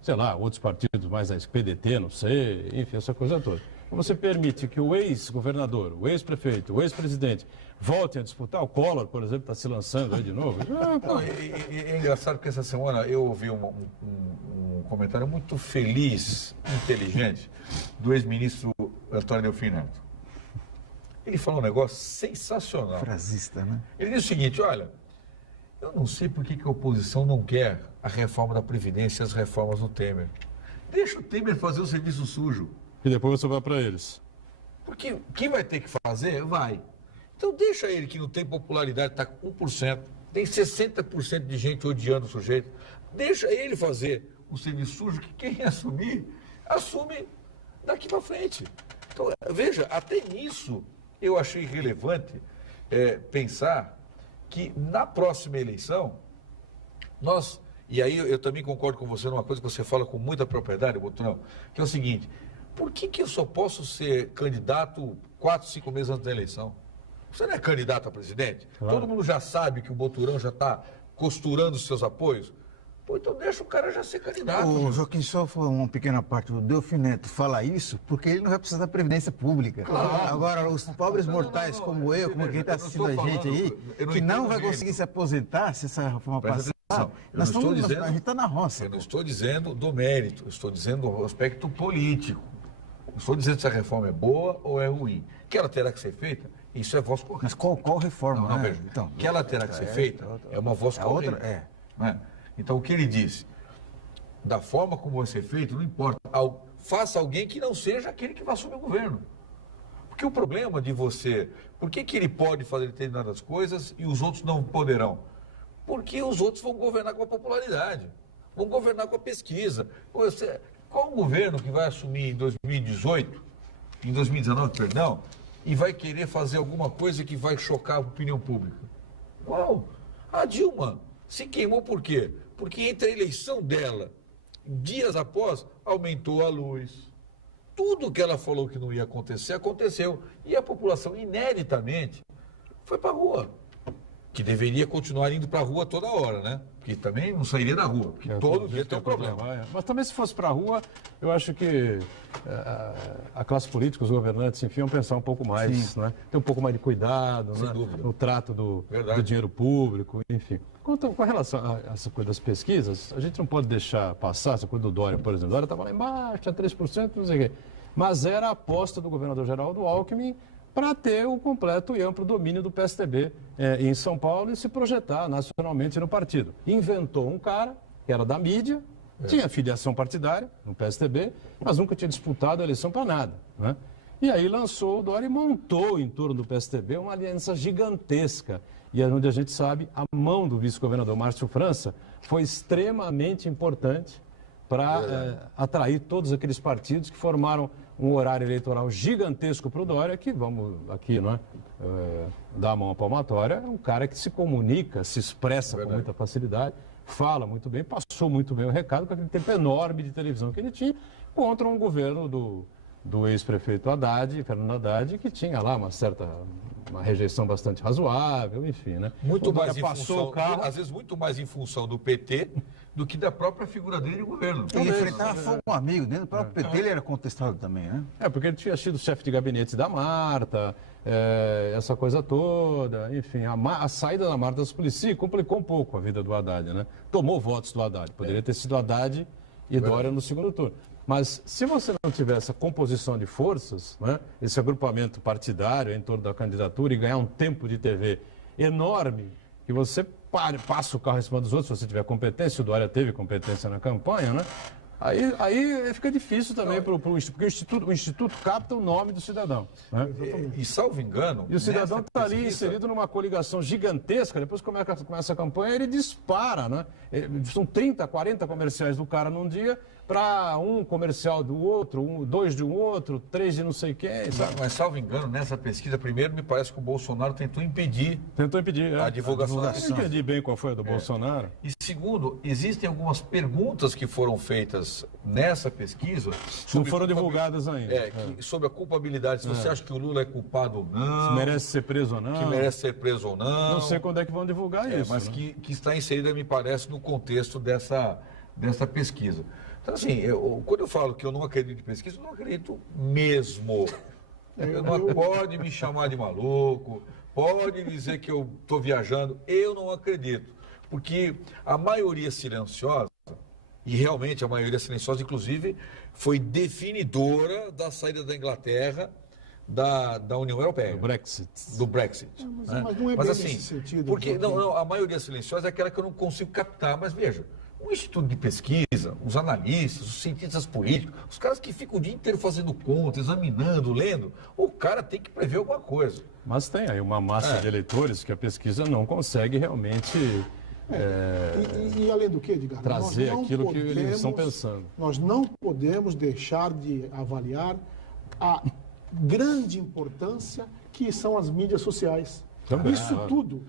sei lá, outros partidos mais a PDT, não sei, enfim, essa coisa toda. Você permite que o ex-governador, o ex-prefeito, o ex-presidente voltem a disputar, o Collor, por exemplo, está se lançando aí de novo. É engraçado porque essa semana eu ouvi um comentário muito feliz, inteligente, do ex-ministro Antônio Delfim Neto. Ele falou um negócio sensacional. Frasista, né? Ele disse o seguinte, olha, eu não sei por que a oposição não quer a reforma da Previdência e as reformas do Temer. Deixa o Temer fazer o serviço sujo. E depois você vai para eles. Porque quem vai ter que fazer, vai. Então deixa ele que não tem popularidade, está com 1%, tem 60% de gente odiando o sujeito. Deixa ele fazer o serviço sujo, que quem assumir, assume daqui para frente. Então, veja, até nisso eu achei relevante pensar que na próxima eleição, nós, e aí eu também concordo com você numa coisa que você fala com muita propriedade, Boturão, que é o seguinte, por que eu só posso ser candidato 4, 5 meses antes da eleição? Você não é candidato a presidente? Claro. Todo mundo já sabe que o Boturão já está costurando os seus apoios? Pô, então deixa o cara já ser candidato. O Joaquim, só uma pequena parte do Delfim Neto fala isso porque ele não vai precisar da Previdência Pública. Claro. Agora, os pobres mortais como eu, como quem está assistindo a gente aí, que não vai conseguir se aposentar se essa reforma passar, a gente está na roça. Eu não estou dizendo do mérito, eu estou dizendo do aspecto político. Não estou dizendo se a reforma é boa ou é ruim. Que ela terá que ser feita, isso é voz correta. Mas qual reforma? Não, veja. Então, que ela terá que ser feita é uma voz correta. Né? Então, o que ele disse, da forma como vai ser feito, não importa. Faça alguém que não seja aquele que vai assumir o governo. Porque o problema de você... Por que ele pode fazer determinadas coisas e os outros não poderão? Porque os outros vão governar com a popularidade, vão governar com a pesquisa. Qual o governo que vai assumir em 2018, em 2019, perdão, e vai querer fazer alguma coisa que vai chocar a opinião pública? Qual? A Dilma se queimou por quê? Porque entre a eleição dela, dias após, aumentou a luz. Tudo que ela falou que não ia acontecer, aconteceu. E a população, ineditamente, foi para a rua. Que deveria continuar indo para a rua toda hora, né? Que também não sairia da rua, porque todo dia tem um problema. Mas também se fosse para a rua, eu acho que a classe política, os governantes, enfim, iam pensar um pouco mais, né? Ter um pouco mais de cuidado, né? No trato do dinheiro público, enfim. Com relação a essa coisa das pesquisas, a gente não pode deixar passar essa coisa do Dória, por exemplo. O Dória estava lá embaixo, tinha 3%, não sei o quê. Mas era a aposta do governador Geraldo Alckmin para ter o completo e amplo domínio do PSDB em São Paulo e se projetar nacionalmente no partido. Inventou um cara, que era da mídia, tinha filiação partidária no PSDB, mas nunca tinha disputado a eleição para nada, né? E aí lançou o Dória e montou em torno do PSDB uma aliança gigantesca. E é onde a gente sabe, a mão do vice-governador Márcio França foi extremamente importante para atrair todos aqueles partidos que formaram um horário eleitoral gigantesco para o Dória, que vamos aqui, não é? Dar a mão à palmatória, é um cara que se comunica, se expressa com muita facilidade, fala muito bem, passou muito bem o recado com aquele tempo enorme de televisão que ele tinha, contra um governo do ex-prefeito Haddad, Fernando Haddad, que tinha lá uma rejeição bastante razoável, enfim, né? Muito mais em passou função, o carro, às vezes muito mais em função do PT do que da própria figura dele e governo. Ele enfrentava fogo amigo, dentro do próprio PT ele era contestado também, né? porque ele tinha sido chefe de gabinete da Marta, essa coisa toda, enfim, a saída da Marta Suplicy complicou um pouco a vida do Haddad, né? Tomou votos do Haddad, poderia ter sido Haddad e Dória no segundo turno. Mas se você não tiver essa composição de forças, né, esse agrupamento partidário em torno da candidatura e ganhar um tempo de TV enorme, que você passa o carro em cima dos outros, se você tiver competência, o Dória teve competência na campanha, né? Aí fica difícil também, porque o Instituto capta o nome do cidadão. Né? E salvo engano... E o cidadão está ali inserido numa coligação gigantesca, depois que começa a campanha, ele dispara, né? São 30, 40 comerciais do cara num dia, para um comercial do outro, dois de um outro, 3 de não sei quem. Sabe? Mas salvo engano, nessa pesquisa, primeiro me parece que o Bolsonaro tentou impedir a divulgação. Eu não entendi bem qual foi a do Bolsonaro. E segundo, existem algumas perguntas que foram feitas nessa pesquisa. Não foram divulgadas ainda. Sobre a culpabilidade, se você acha que o Lula é culpado ou não. Se merece ser preso ou não. Que merece ser preso ou não. Não sei quando é que vão divulgar isso. Mas né? que está inserida, me parece, no contexto dessa pesquisa. Então, assim, quando eu falo que eu não acredito em pesquisa, eu não acredito mesmo. Pode me chamar de maluco, pode dizer que eu estou viajando, eu não acredito. Porque a maioria silenciosa, e realmente a maioria silenciosa, inclusive, foi definidora da saída da Inglaterra da União Europeia. Do Brexit. Mas não é bem assim, nesse sentido. Porque, não, a maioria silenciosa é aquela que eu não consigo captar, mas veja, o instituto de pesquisa, os analistas, os cientistas políticos, os caras que ficam o dia inteiro fazendo conta, examinando, lendo, o cara tem que prever alguma coisa. Mas tem aí uma massa de eleitores que a pesquisa não consegue realmente e além do que, Edgar? Trazer aquilo que eles estão pensando. Nós não podemos deixar de avaliar a grande importância que são as mídias sociais. Também, Isso tudo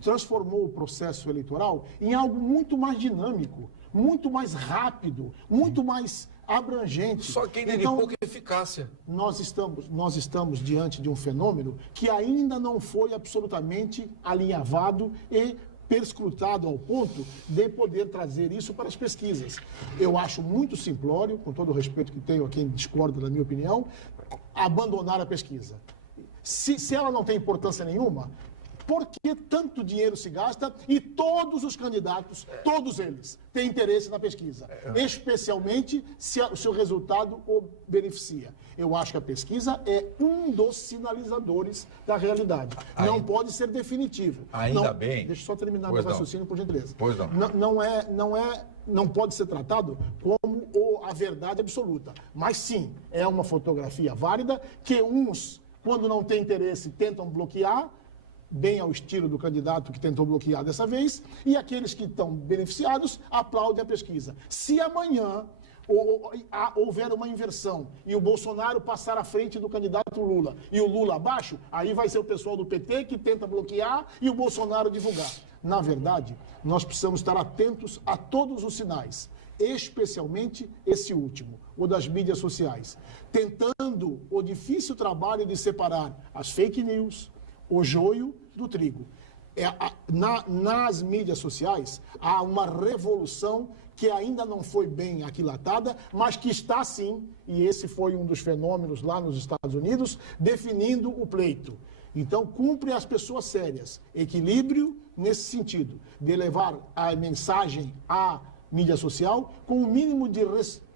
transformou o processo eleitoral em algo muito mais dinâmico, muito mais rápido, muito mais abrangente. Só que ainda de pouca eficácia. Nós estamos diante de um fenômeno que ainda não foi absolutamente alinhavado e perscrutado ao ponto de poder trazer isso para as pesquisas. Eu acho muito simplório, com todo o respeito que tenho a quem discorda da minha opinião, abandonar a pesquisa. Se ela não tem importância nenhuma, por que tanto dinheiro se gasta e todos os candidatos, todos eles, têm interesse na pesquisa? Especialmente se o resultado o beneficia. Eu acho que a pesquisa é um dos sinalizadores da realidade. Não pode ser definitivo. Ainda bem. Deixa eu só terminar meu raciocínio, por gentileza. Pois não. Não pode ser tratado como a verdade absoluta. Mas sim, é uma fotografia válida que uns, quando não têm interesse, tentam bloquear, bem ao estilo do candidato que tentou bloquear dessa vez, e aqueles que estão beneficiados aplaudem a pesquisa. Se amanhã houver uma inversão e o Bolsonaro passar à frente do candidato Lula e o Lula abaixo, aí vai ser o pessoal do PT que tenta bloquear e o Bolsonaro divulgar. Na verdade, nós precisamos estar atentos a todos os sinais, especialmente esse último, o das mídias sociais, tentando o difícil trabalho de separar as fake news, o joio do trigo. Nas mídias sociais há uma revolução que ainda não foi bem aquilatada, mas que está sim, e esse foi um dos fenômenos lá nos Estados Unidos, definindo o pleito. Então, cumpre às pessoas sérias equilíbrio nesse sentido, de levar a mensagem à mídia social com o mínimo de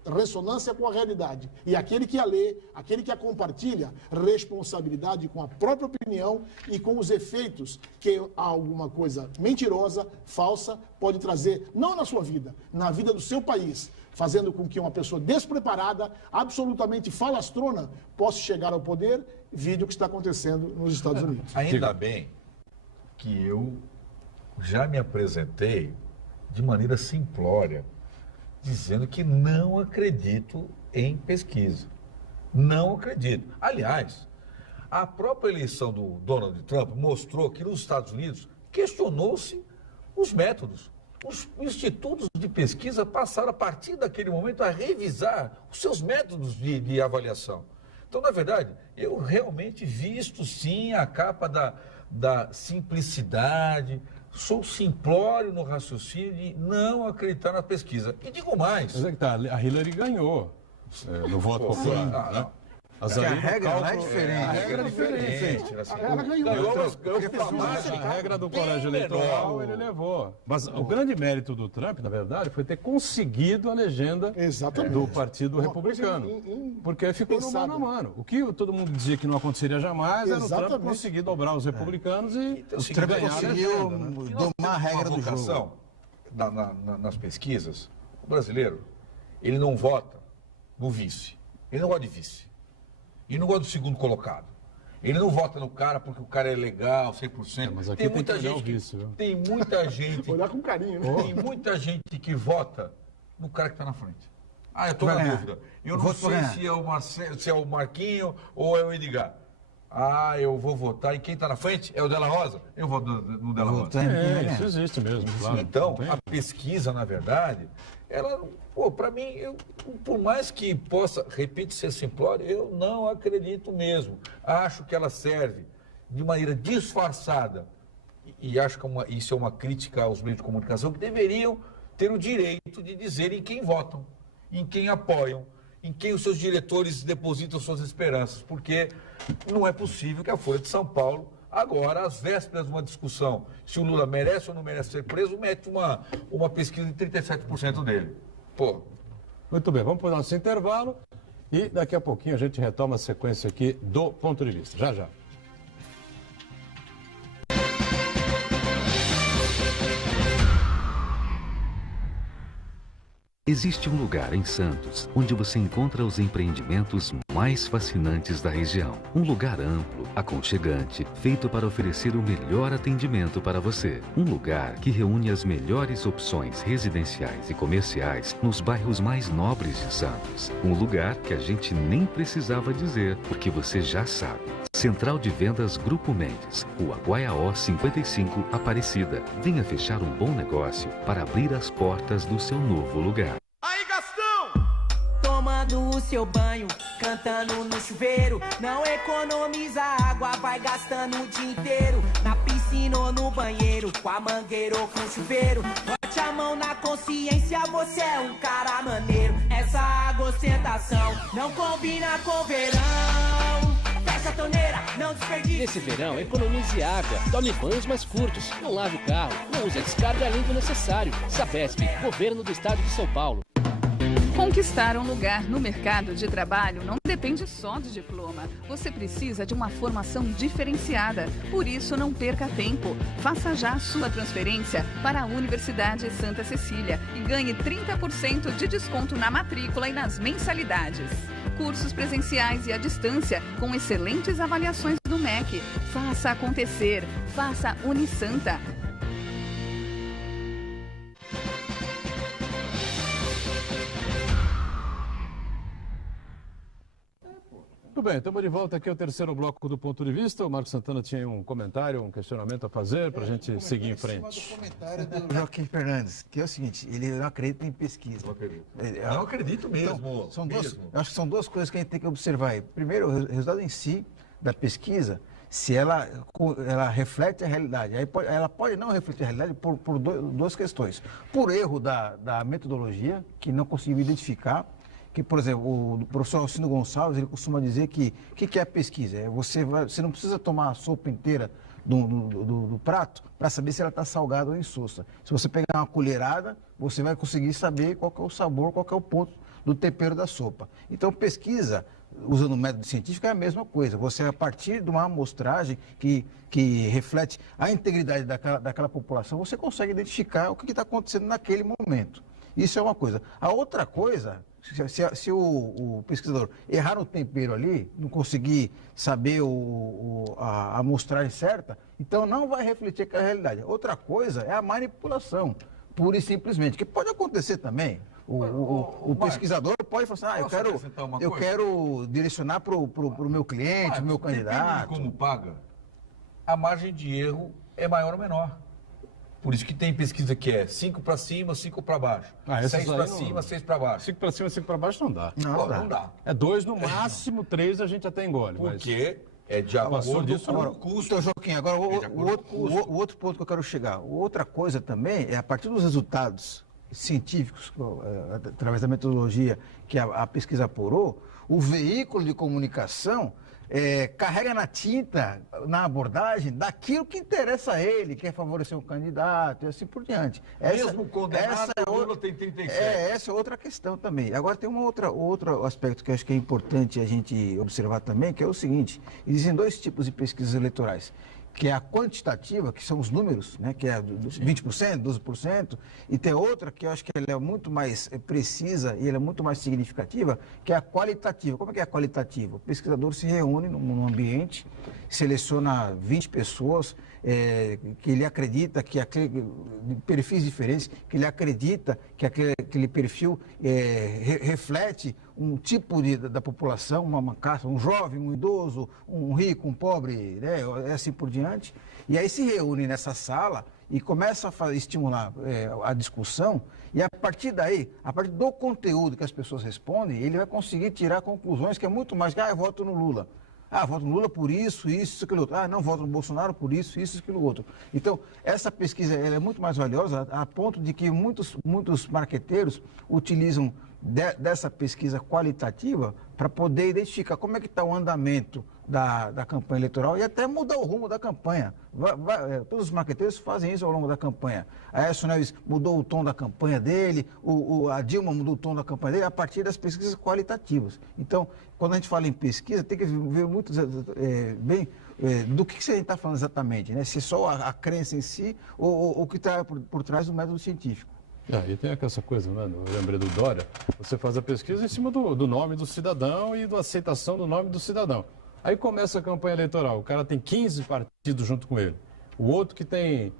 ressonância com a realidade. E aquele que a lê, aquele que a compartilha, responsabilidade com a própria opinião e com os efeitos que alguma coisa mentirosa, falsa, pode trazer, não na sua vida, na vida do seu país, fazendo com que uma pessoa despreparada, absolutamente falastrona, possa chegar ao poder, vídeo que está acontecendo nos Estados Unidos. Ainda bem que eu já me apresentei de maneira simplória, dizendo que não acredito em pesquisa. Não acredito. Aliás, a própria eleição do Donald Trump mostrou que nos Estados Unidos questionou-se os métodos. os institutos de pesquisa passaram, a partir daquele momento, a revisar os seus métodos de avaliação. Então, na verdade, eu realmente visto, sim, a capa da simplicidade, sou simplório no raciocínio de não acreditar na pesquisa. E digo mais... Mas é que tá, a Hillary ganhou no voto popular, né? A regra lá é diferente. A regra é diferente. A regra do colégio eleitoral ele levou. Mas o grande mérito do Trump, na verdade, foi ter conseguido a legenda do Partido Republicano. Porque ficou no mano a mano. O que todo mundo dizia que não aconteceria jamais era o Trump conseguir dobrar os republicanos e o Trump conseguiu domar a regra do jogo. Nas pesquisas, o brasileiro, ele não vota no vice. Ele não gosta de vice. Ele não gosta do segundo colocado. Ele não vota no cara porque o cara é legal, 100%. Mas aqui tem muita gente... Olhar com carinho, né? Tem muita gente que vota no cara que está na frente. Ah, eu estou na dúvida. Eu não sei se é o Marquinho ou é o Edgar. Ah, eu vou votar. E quem está na frente é o Della Rosa. Eu vou no Della Rosa. Isso existe mesmo, claro. Então, a pesquisa, na verdade, ela... para mim, por mais que possa, repito, ser simplório, eu não acredito mesmo. Acho que ela serve de maneira disfarçada, e acho que isso é uma crítica aos meios de comunicação, que deveriam ter o direito de dizer em quem votam, em quem apoiam, em quem os seus diretores depositam suas esperanças, porque não é possível que a Folha de São Paulo, agora, às vésperas de uma discussão, se o Lula merece ou não merece ser preso, mete uma pesquisa de 37% dele. Pô. Muito bem, vamos para o nosso intervalo e daqui a pouquinho a gente retoma a sequência aqui do Ponto de Vista. Já, já. Existe um lugar em Santos onde você encontra os empreendimentos mais fascinantes da região. Um lugar amplo, aconchegante, feito para oferecer o melhor atendimento para você. Um lugar que reúne as melhores opções residenciais e comerciais nos bairros mais nobres de Santos. Um lugar que a gente nem precisava dizer, porque você já sabe. Central de Vendas Grupo Mendes, Rua Guaiaó 55, Aparecida. Venha fechar um bom negócio para abrir as portas do seu novo lugar. Aí, Gastão! Tomando o seu banho, cantando no chuveiro. Não economiza água, vai gastando o dia inteiro. Na piscina ou no banheiro, com a mangueira ou com o chuveiro. Bote a mão na consciência, você é um cara maneiro. Essa água ostentação não combina com verão. Fecha a torneira, não desperdice. Nesse verão, economize água, tome banhos mais curtos, não lave o carro, não use a descarga além do necessário. Sabesp, Governo do Estado de São Paulo. Conquistar um lugar no mercado de trabalho não depende só de diploma. Você precisa de uma formação diferenciada. Por isso, não perca tempo. Faça já a sua transferência para a Universidade Santa Cecília e ganhe 30% de desconto na matrícula e nas mensalidades. Cursos presenciais e à distância, com excelentes avaliações do MEC. Faça acontecer. Faça Unisanta. Muito bem, estamos de volta aqui ao terceiro bloco do Ponto de Vista. O Marcos Santana tinha um comentário, um questionamento a fazer para a gente seguir em frente. Do comentário do Joaquim Fernandes, que é o seguinte, ele não acredita em pesquisa. Não acredito. Não acredito mesmo. Então, acho que são duas coisas que a gente tem que observar aí. Primeiro, o resultado em si da pesquisa, se ela reflete a realidade. Aí ela pode não refletir a realidade por duas questões. Por erro da metodologia, que não conseguiu identificar. Que, por exemplo, o professor Alcino Gonçalves, ele costuma dizer que o que é pesquisa? Você não precisa tomar a sopa inteira do prato para saber se ela está salgada ou insossa. Se você pegar uma colherada, você vai conseguir saber qual que é o sabor, qual que é o ponto do tempero da sopa. Então, pesquisa, usando o método científico, é a mesma coisa. Você, a partir de uma amostragem que reflete a integridade daquela população, você consegue identificar o que está acontecendo naquele momento. Isso é uma coisa. A outra coisa, se o pesquisador errar no tempero ali, não conseguir saber a amostragem certa, então não vai refletir aquela realidade. Outra coisa é a manipulação, pura e simplesmente, que pode acontecer também. O pesquisador pode falar assim, eu quero direcionar para o meu cliente, o meu candidato. Como paga, a margem de erro é maior ou menor. Por isso que tem pesquisa que é 5 para cima, 5 para baixo. 6 para cima, 6 para baixo. 5 para cima, 5 para baixo não dá. Não dá. É 2 no máximo, 3 a gente até engole. Porque é de acordo com o custo. Então, Joaquim, agora o outro ponto que eu quero chegar. Outra coisa também é, a partir dos resultados científicos, através da metodologia que a pesquisa apurou, o veículo de comunicação carrega na tinta, na abordagem, daquilo que interessa a ele, quer favorecer um candidato e assim por diante. Mesmo condenado, o Lula tem 37. Essa é outra questão também. Agora tem outro aspecto que eu acho que é importante a gente observar também, que é o seguinte: existem 2 tipos de pesquisas eleitorais, que é a quantitativa, que são os números, né, que é 20%, 12%, e tem outra que eu acho que ela é muito mais precisa e ela é muito mais significativa, que é a qualitativa. Como é que é a qualitativa? O pesquisador se reúne num ambiente, seleciona 20 pessoas que ele acredita que perfis diferentes, que ele acredita que aquele perfil reflete um tipo da população, uma casta, um jovem, um idoso, um rico, um pobre, né, assim por diante. E aí se reúne nessa sala e começa a estimular a discussão, e a partir daí, a partir do conteúdo que as pessoas respondem, ele vai conseguir tirar conclusões que é muito mais que, eu voto no Lula. Voto no Lula por isso, aquilo outro. Não, voto no Bolsonaro por isso, aquilo outro. Então, essa pesquisa ela é muito mais valiosa, a ponto de que muitos marqueteiros utilizam dessa pesquisa qualitativa para poder identificar como é que está o andamento da campanha eleitoral e até mudar o rumo da campanha. Todos os marqueteiros fazem isso ao longo da campanha. A Aécio Neves mudou o tom da campanha dele, a Dilma mudou o tom da campanha dele a partir das pesquisas qualitativas. Então, quando a gente fala em pesquisa, tem que ver muito bem do que você está falando exatamente, né? Se é só a crença em si ou o que está por trás do método científico. E tem essa coisa, né? Eu lembrei do Dória, você faz a pesquisa em cima do nome do cidadão e da aceitação do nome do cidadão. Aí começa a campanha eleitoral, o cara tem 15 partidos junto com ele. O outro que tem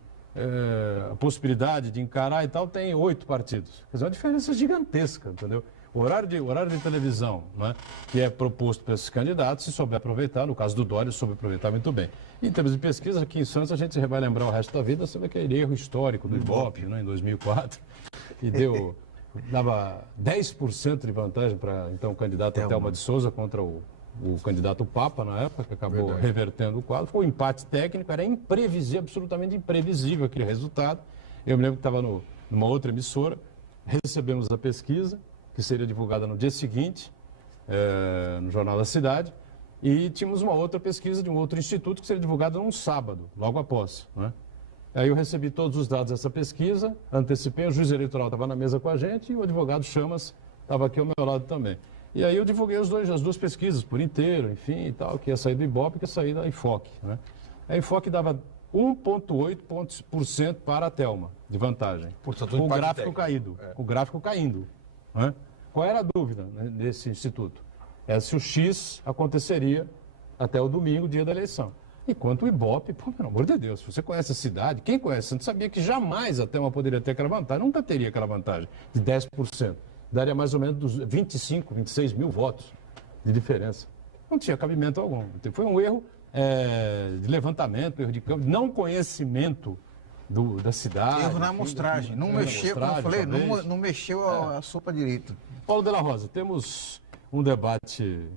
a possibilidade de encarar e tal, tem 8 partidos. Quer dizer, uma diferença gigantesca, entendeu? O horário de televisão, né, que é proposto para esses candidatos, se souber aproveitar, no caso do Dória, soube aproveitar muito bem. E em termos de pesquisa, aqui em Santos, a gente vai lembrar o resto da vida sobre aquele erro histórico do Ibope, né, em 2004, e dava 10% de vantagem para, então, o candidato Thelma de Souza contra o candidato Papa, na época, que acabou revertendo o quadro. Foi um empate técnico, era imprevisível, absolutamente imprevisível aquele resultado. Eu me lembro que estava numa outra emissora, recebemos a pesquisa, que seria divulgada no dia seguinte, no Jornal da Cidade, e tínhamos uma outra pesquisa de um outro instituto que seria divulgada num sábado, logo após, né? Aí eu recebi todos os dados dessa pesquisa, antecipei, o juiz eleitoral estava na mesa com a gente e o advogado Chamas estava aqui ao meu lado também. E aí eu divulguei as 2 pesquisas por inteiro, enfim, e tal, que ia sair do Ibope e que ia sair da Enfoque, né? A Enfoque dava 1,8% para a Thelma, de vantagem, Portanto, com o gráfico caído, com o gráfico caindo. Né? Qual era a dúvida, né, desse instituto? Se o X aconteceria até o domingo, dia da eleição. Enquanto o Ibope, pelo amor de Deus, se você conhece a cidade, quem conhece, você não sabia que jamais a Thelma poderia ter aquela vantagem, nunca teria aquela vantagem de 10%. Daria mais ou menos 25, 26 mil votos de diferença. Não tinha cabimento algum. Foi um erro de levantamento, erro de campo, não conhecimento da cidade. Erro na amostragem. Não mexeu, como eu falei, não mexeu a sopa direito. Paulo Della Rosa, temos um debate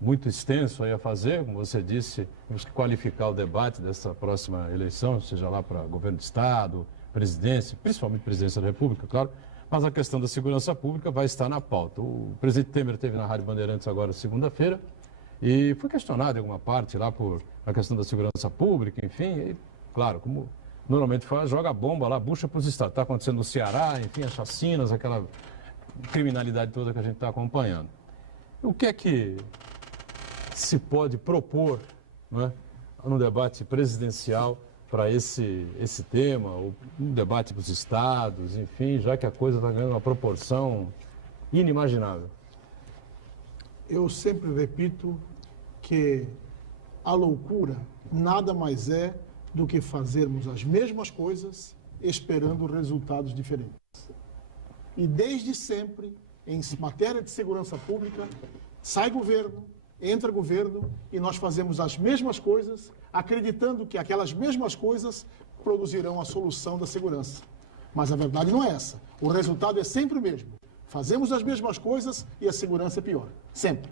muito extenso aí a fazer, como você disse, temos que qualificar o debate dessa próxima eleição, seja lá para governo de Estado, presidência, principalmente presidência da República, claro, mas a questão da segurança pública vai estar na pauta. O presidente Temer esteve na Rádio Bandeirantes agora, segunda-feira, e foi questionado em alguma parte lá por a questão da segurança pública, enfim, e, claro, como normalmente faz, joga a bomba lá, bucha para os estados. Está acontecendo no Ceará, enfim, as chacinas, aquela criminalidade toda que a gente está acompanhando. O que é que se pode propor, né, no debate presidencial para esse tema, ou um debate para os estados, enfim, já que a coisa está ganhando uma proporção inimaginável? Eu sempre repito que a loucura nada mais é do que fazermos as mesmas coisas esperando resultados diferentes. E desde sempre, em matéria de segurança pública, sai governo, entra governo e nós fazemos as mesmas coisas, acreditando que aquelas mesmas coisas produzirão a solução da segurança. Mas a verdade não é essa. O resultado é sempre o mesmo. Fazemos as mesmas coisas e a segurança é pior. Sempre.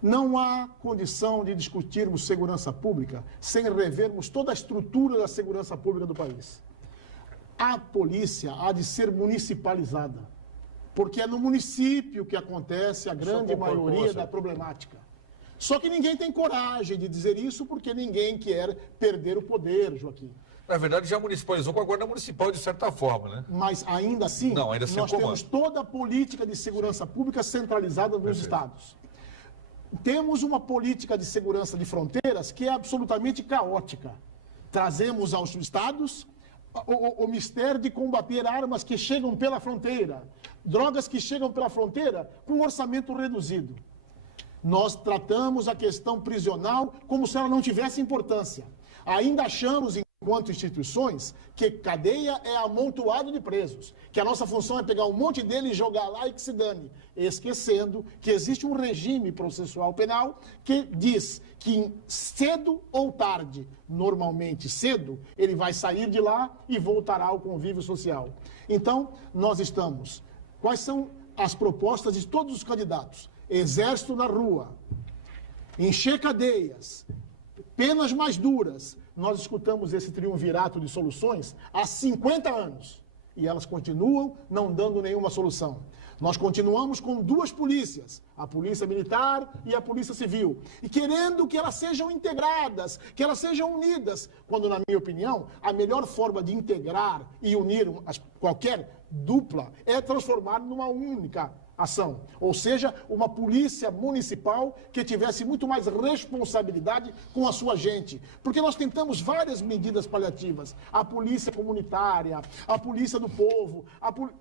Não há condição de discutirmos segurança pública sem revermos toda a estrutura da segurança pública do país. A polícia há de ser municipalizada, porque é no município que acontece a grande maioria da problemática. Só que ninguém tem coragem de dizer isso porque ninguém quer perder o poder, Joaquim. Na verdade, já municipalizou com a Guarda Municipal, de certa forma, né? Mas ainda assim, não, ainda nós temos toda a política de segurança pública centralizada nos estados. Temos uma política de segurança de fronteiras que é absolutamente caótica. Trazemos aos estados o mistério de combater armas que chegam pela fronteira, drogas que chegam pela fronteira com orçamento reduzido. Nós tratamos a questão prisional como se ela não tivesse importância. Ainda achamos, enquanto instituições, que cadeia é amontoado de presos, que a nossa função é pegar um monte deles e jogar lá e que se dane, esquecendo que existe um regime processual penal que diz que cedo ou tarde, normalmente cedo, ele vai sair de lá e voltará ao convívio social. Então, nós estamos... Quais são as propostas de todos os candidatos? Exército na rua, encher cadeias, penas mais duras. Nós escutamos esse triunvirato de soluções há 50 anos e elas continuam não dando nenhuma solução. Nós continuamos com duas polícias, a polícia militar e a polícia civil, e querendo que elas sejam integradas, que elas sejam unidas, quando, na minha opinião, a melhor forma de integrar e unir qualquer dupla é transformar numa única ação, ou seja, uma polícia municipal que tivesse muito mais responsabilidade com a sua gente, porque nós tentamos várias medidas paliativas, a polícia comunitária, a polícia do povo,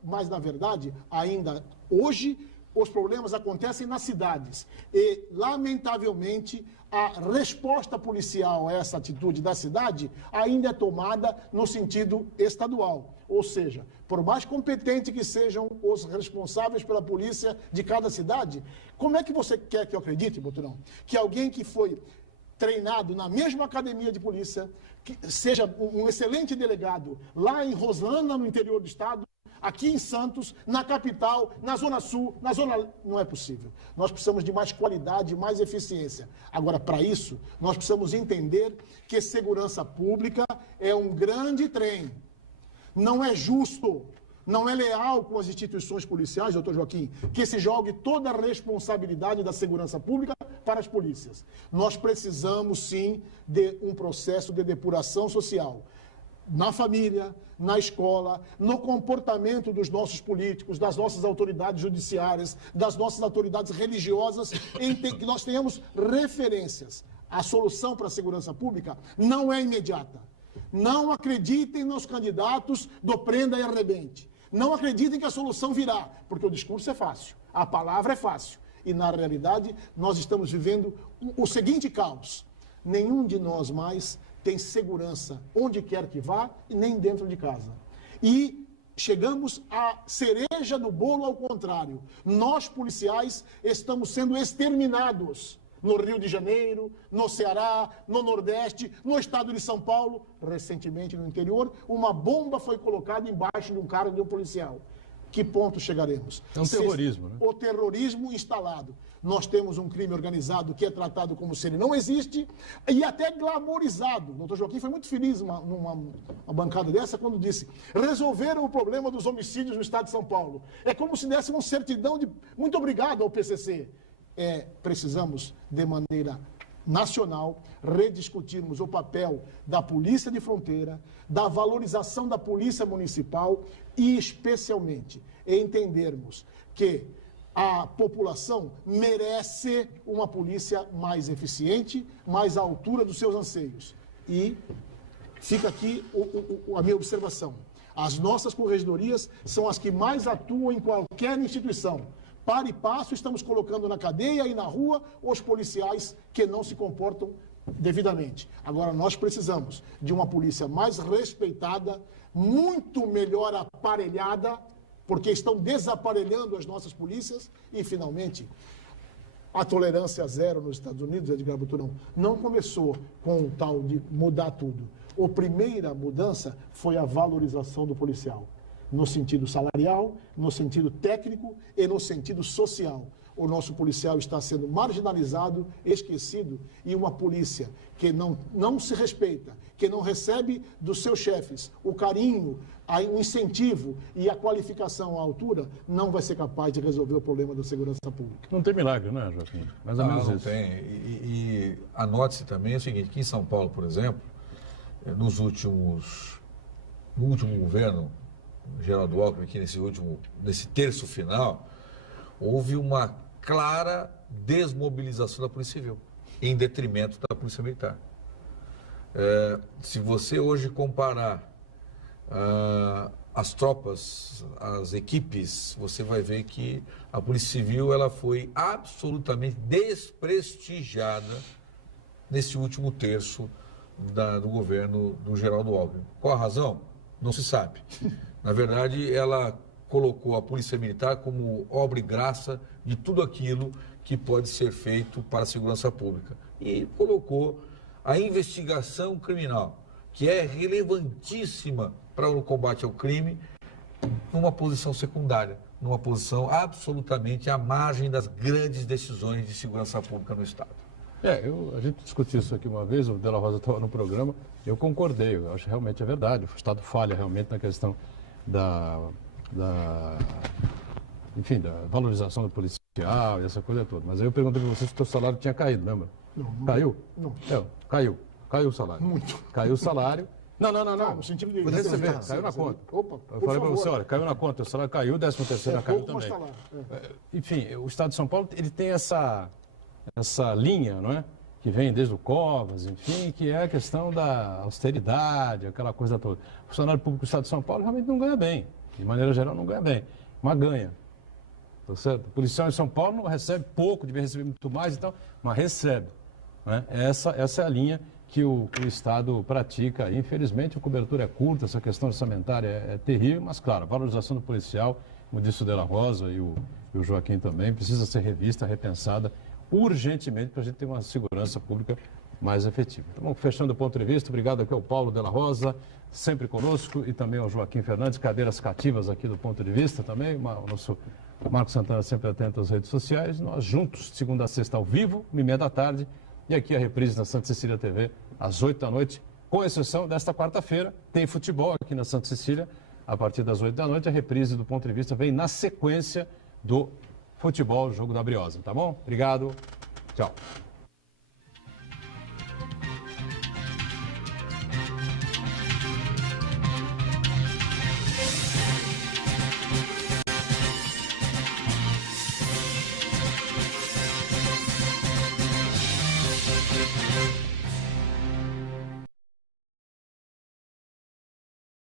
mas na verdade, ainda hoje, os problemas acontecem nas cidades e, lamentavelmente, a resposta policial a essa atitude da cidade ainda é tomada no sentido estadual. Ou seja, por mais competente que sejam os responsáveis pela polícia de cada cidade, como é que você quer que eu acredite, Boturão, que alguém que foi treinado na mesma academia de polícia, que seja um excelente delegado lá em Roslana, no interior do estado, aqui em Santos, na capital, na Zona Sul, na Zona... Não é possível. Nós precisamos de mais qualidade, mais eficiência. Agora, para isso, nós precisamos entender que segurança pública é um grande trem. Não é justo, não é leal com as instituições policiais, doutor Joaquim, que se jogue toda a responsabilidade da segurança pública para as polícias. Nós precisamos, sim, de um processo de depuração social. Na família, na escola, no comportamento dos nossos políticos, das nossas autoridades judiciárias, das nossas autoridades religiosas, em que nós tenhamos referências. A solução para a segurança pública não é imediata. Não acreditem nos candidatos do prenda e arrebente. Não acreditem que a solução virá, porque o discurso é fácil, a palavra é fácil. E, na realidade, nós estamos vivendo o seguinte caos. Nenhum de nós mais tem segurança onde quer que vá e nem dentro de casa. E chegamos à cereja do bolo ao contrário. Nós, policiais, estamos sendo exterminados no Rio de Janeiro, no Ceará, no Nordeste, no estado de São Paulo. Recentemente, no interior, uma bomba foi colocada embaixo de um carro de um policial. Que ponto chegaremos? É um terrorismo, né? O terrorismo instalado. Nós temos um crime organizado que é tratado como se ele não existe e até glamorizado. O doutor Joaquim foi muito feliz numa bancada dessa quando disse: resolveram o problema dos homicídios no estado de São Paulo. É como se desse uma certidão de muito obrigado ao PCC. Precisamos, de maneira nacional, rediscutirmos o papel da polícia de fronteira, da valorização da polícia municipal e, especialmente, entendermos que a população merece uma polícia mais eficiente, mais à altura dos seus anseios. E fica aqui a minha observação. As nossas corregedorias são as que mais atuam em qualquer instituição. Para e passo, estamos colocando na cadeia e na rua os policiais que não se comportam devidamente. Agora, nós precisamos de uma polícia mais respeitada, muito melhor aparelhada, porque estão desaparelhando as nossas polícias. E, finalmente, a tolerância zero nos Estados Unidos, Edgar Boturão, não começou com o tal de mudar tudo. A primeira mudança foi a valorização do policial, no sentido salarial, no sentido técnico e no sentido social. O nosso policial está sendo marginalizado, esquecido, e uma polícia que não se respeita, que não recebe dos seus chefes o carinho, o incentivo e a qualificação à altura, não vai ser capaz de resolver o problema da segurança pública. Não tem milagre, né, Joaquim? Mais ou menos não isso. Tem. E anote-se também o seguinte, que em São Paulo, por exemplo, no último governo, Geraldo Alckmin, aqui nesse terço final, houve uma clara desmobilização da Polícia Civil, em detrimento da Polícia Militar. Se você hoje comparar as tropas, as equipes, você vai ver que a Polícia Civil ela foi absolutamente desprestigiada nesse último terço do governo do Geraldo Alckmin. Qual a razão? Não se sabe. Na verdade, ela colocou a Polícia Militar como obra e graça de tudo aquilo que pode ser feito para a segurança pública. E colocou a investigação criminal, que é relevantíssima para o combate ao crime, numa posição secundária, numa posição absolutamente à margem das grandes decisões de segurança pública no Estado. A gente discutiu isso aqui uma vez, o Della Rosa estava no programa, eu concordei, eu acho que realmente é verdade, o Estado falha realmente na questão da valorização do policial e essa coisa toda. Mas aí eu perguntei para você se o seu salário tinha caído, lembra? Não. Caiu? Não. Caiu o salário. Muito. Caiu o salário. Não. No sentido de Receber, caiu na conta. Opa, eu falei para você, olha, caiu na conta, o salário caiu, o 13º caiu pouco, também. mas tá lá. Enfim, o Estado de São Paulo, ele tem essa linha, não é? Que vem desde o Covas, enfim, que é a questão da austeridade, aquela coisa toda. O funcionário público do Estado de São Paulo realmente não ganha bem. De maneira geral, não ganha bem, mas ganha. Tá certo? O policial em São Paulo não recebe pouco, devia receber muito mais e tal, mas recebe. Né? Essa é a linha que o Estado pratica. Infelizmente, a cobertura é curta, essa questão orçamentária é terrível, mas, claro, a valorização do policial, como disse o Della Rosa e o Joaquim também, precisa ser revista, repensada urgentemente para a gente ter uma segurança pública mais efetiva. Então, fechando o ponto de vista, obrigado aqui ao Paulo Della Rosa, sempre conosco, e também ao Joaquim Fernandes, cadeiras cativas aqui do ponto de vista também, o nosso Marcos Santana sempre atento às redes sociais, nós juntos, segunda a sexta ao vivo, 13h30, e aqui a reprise na Santa Cecília TV, às 8 da noite, com exceção desta quarta-feira, tem futebol aqui na Santa Cecília, a partir das 8 da noite, a reprise do ponto de vista vem na sequência do futebol, jogo da Briosa, tá bom? Obrigado, tchau.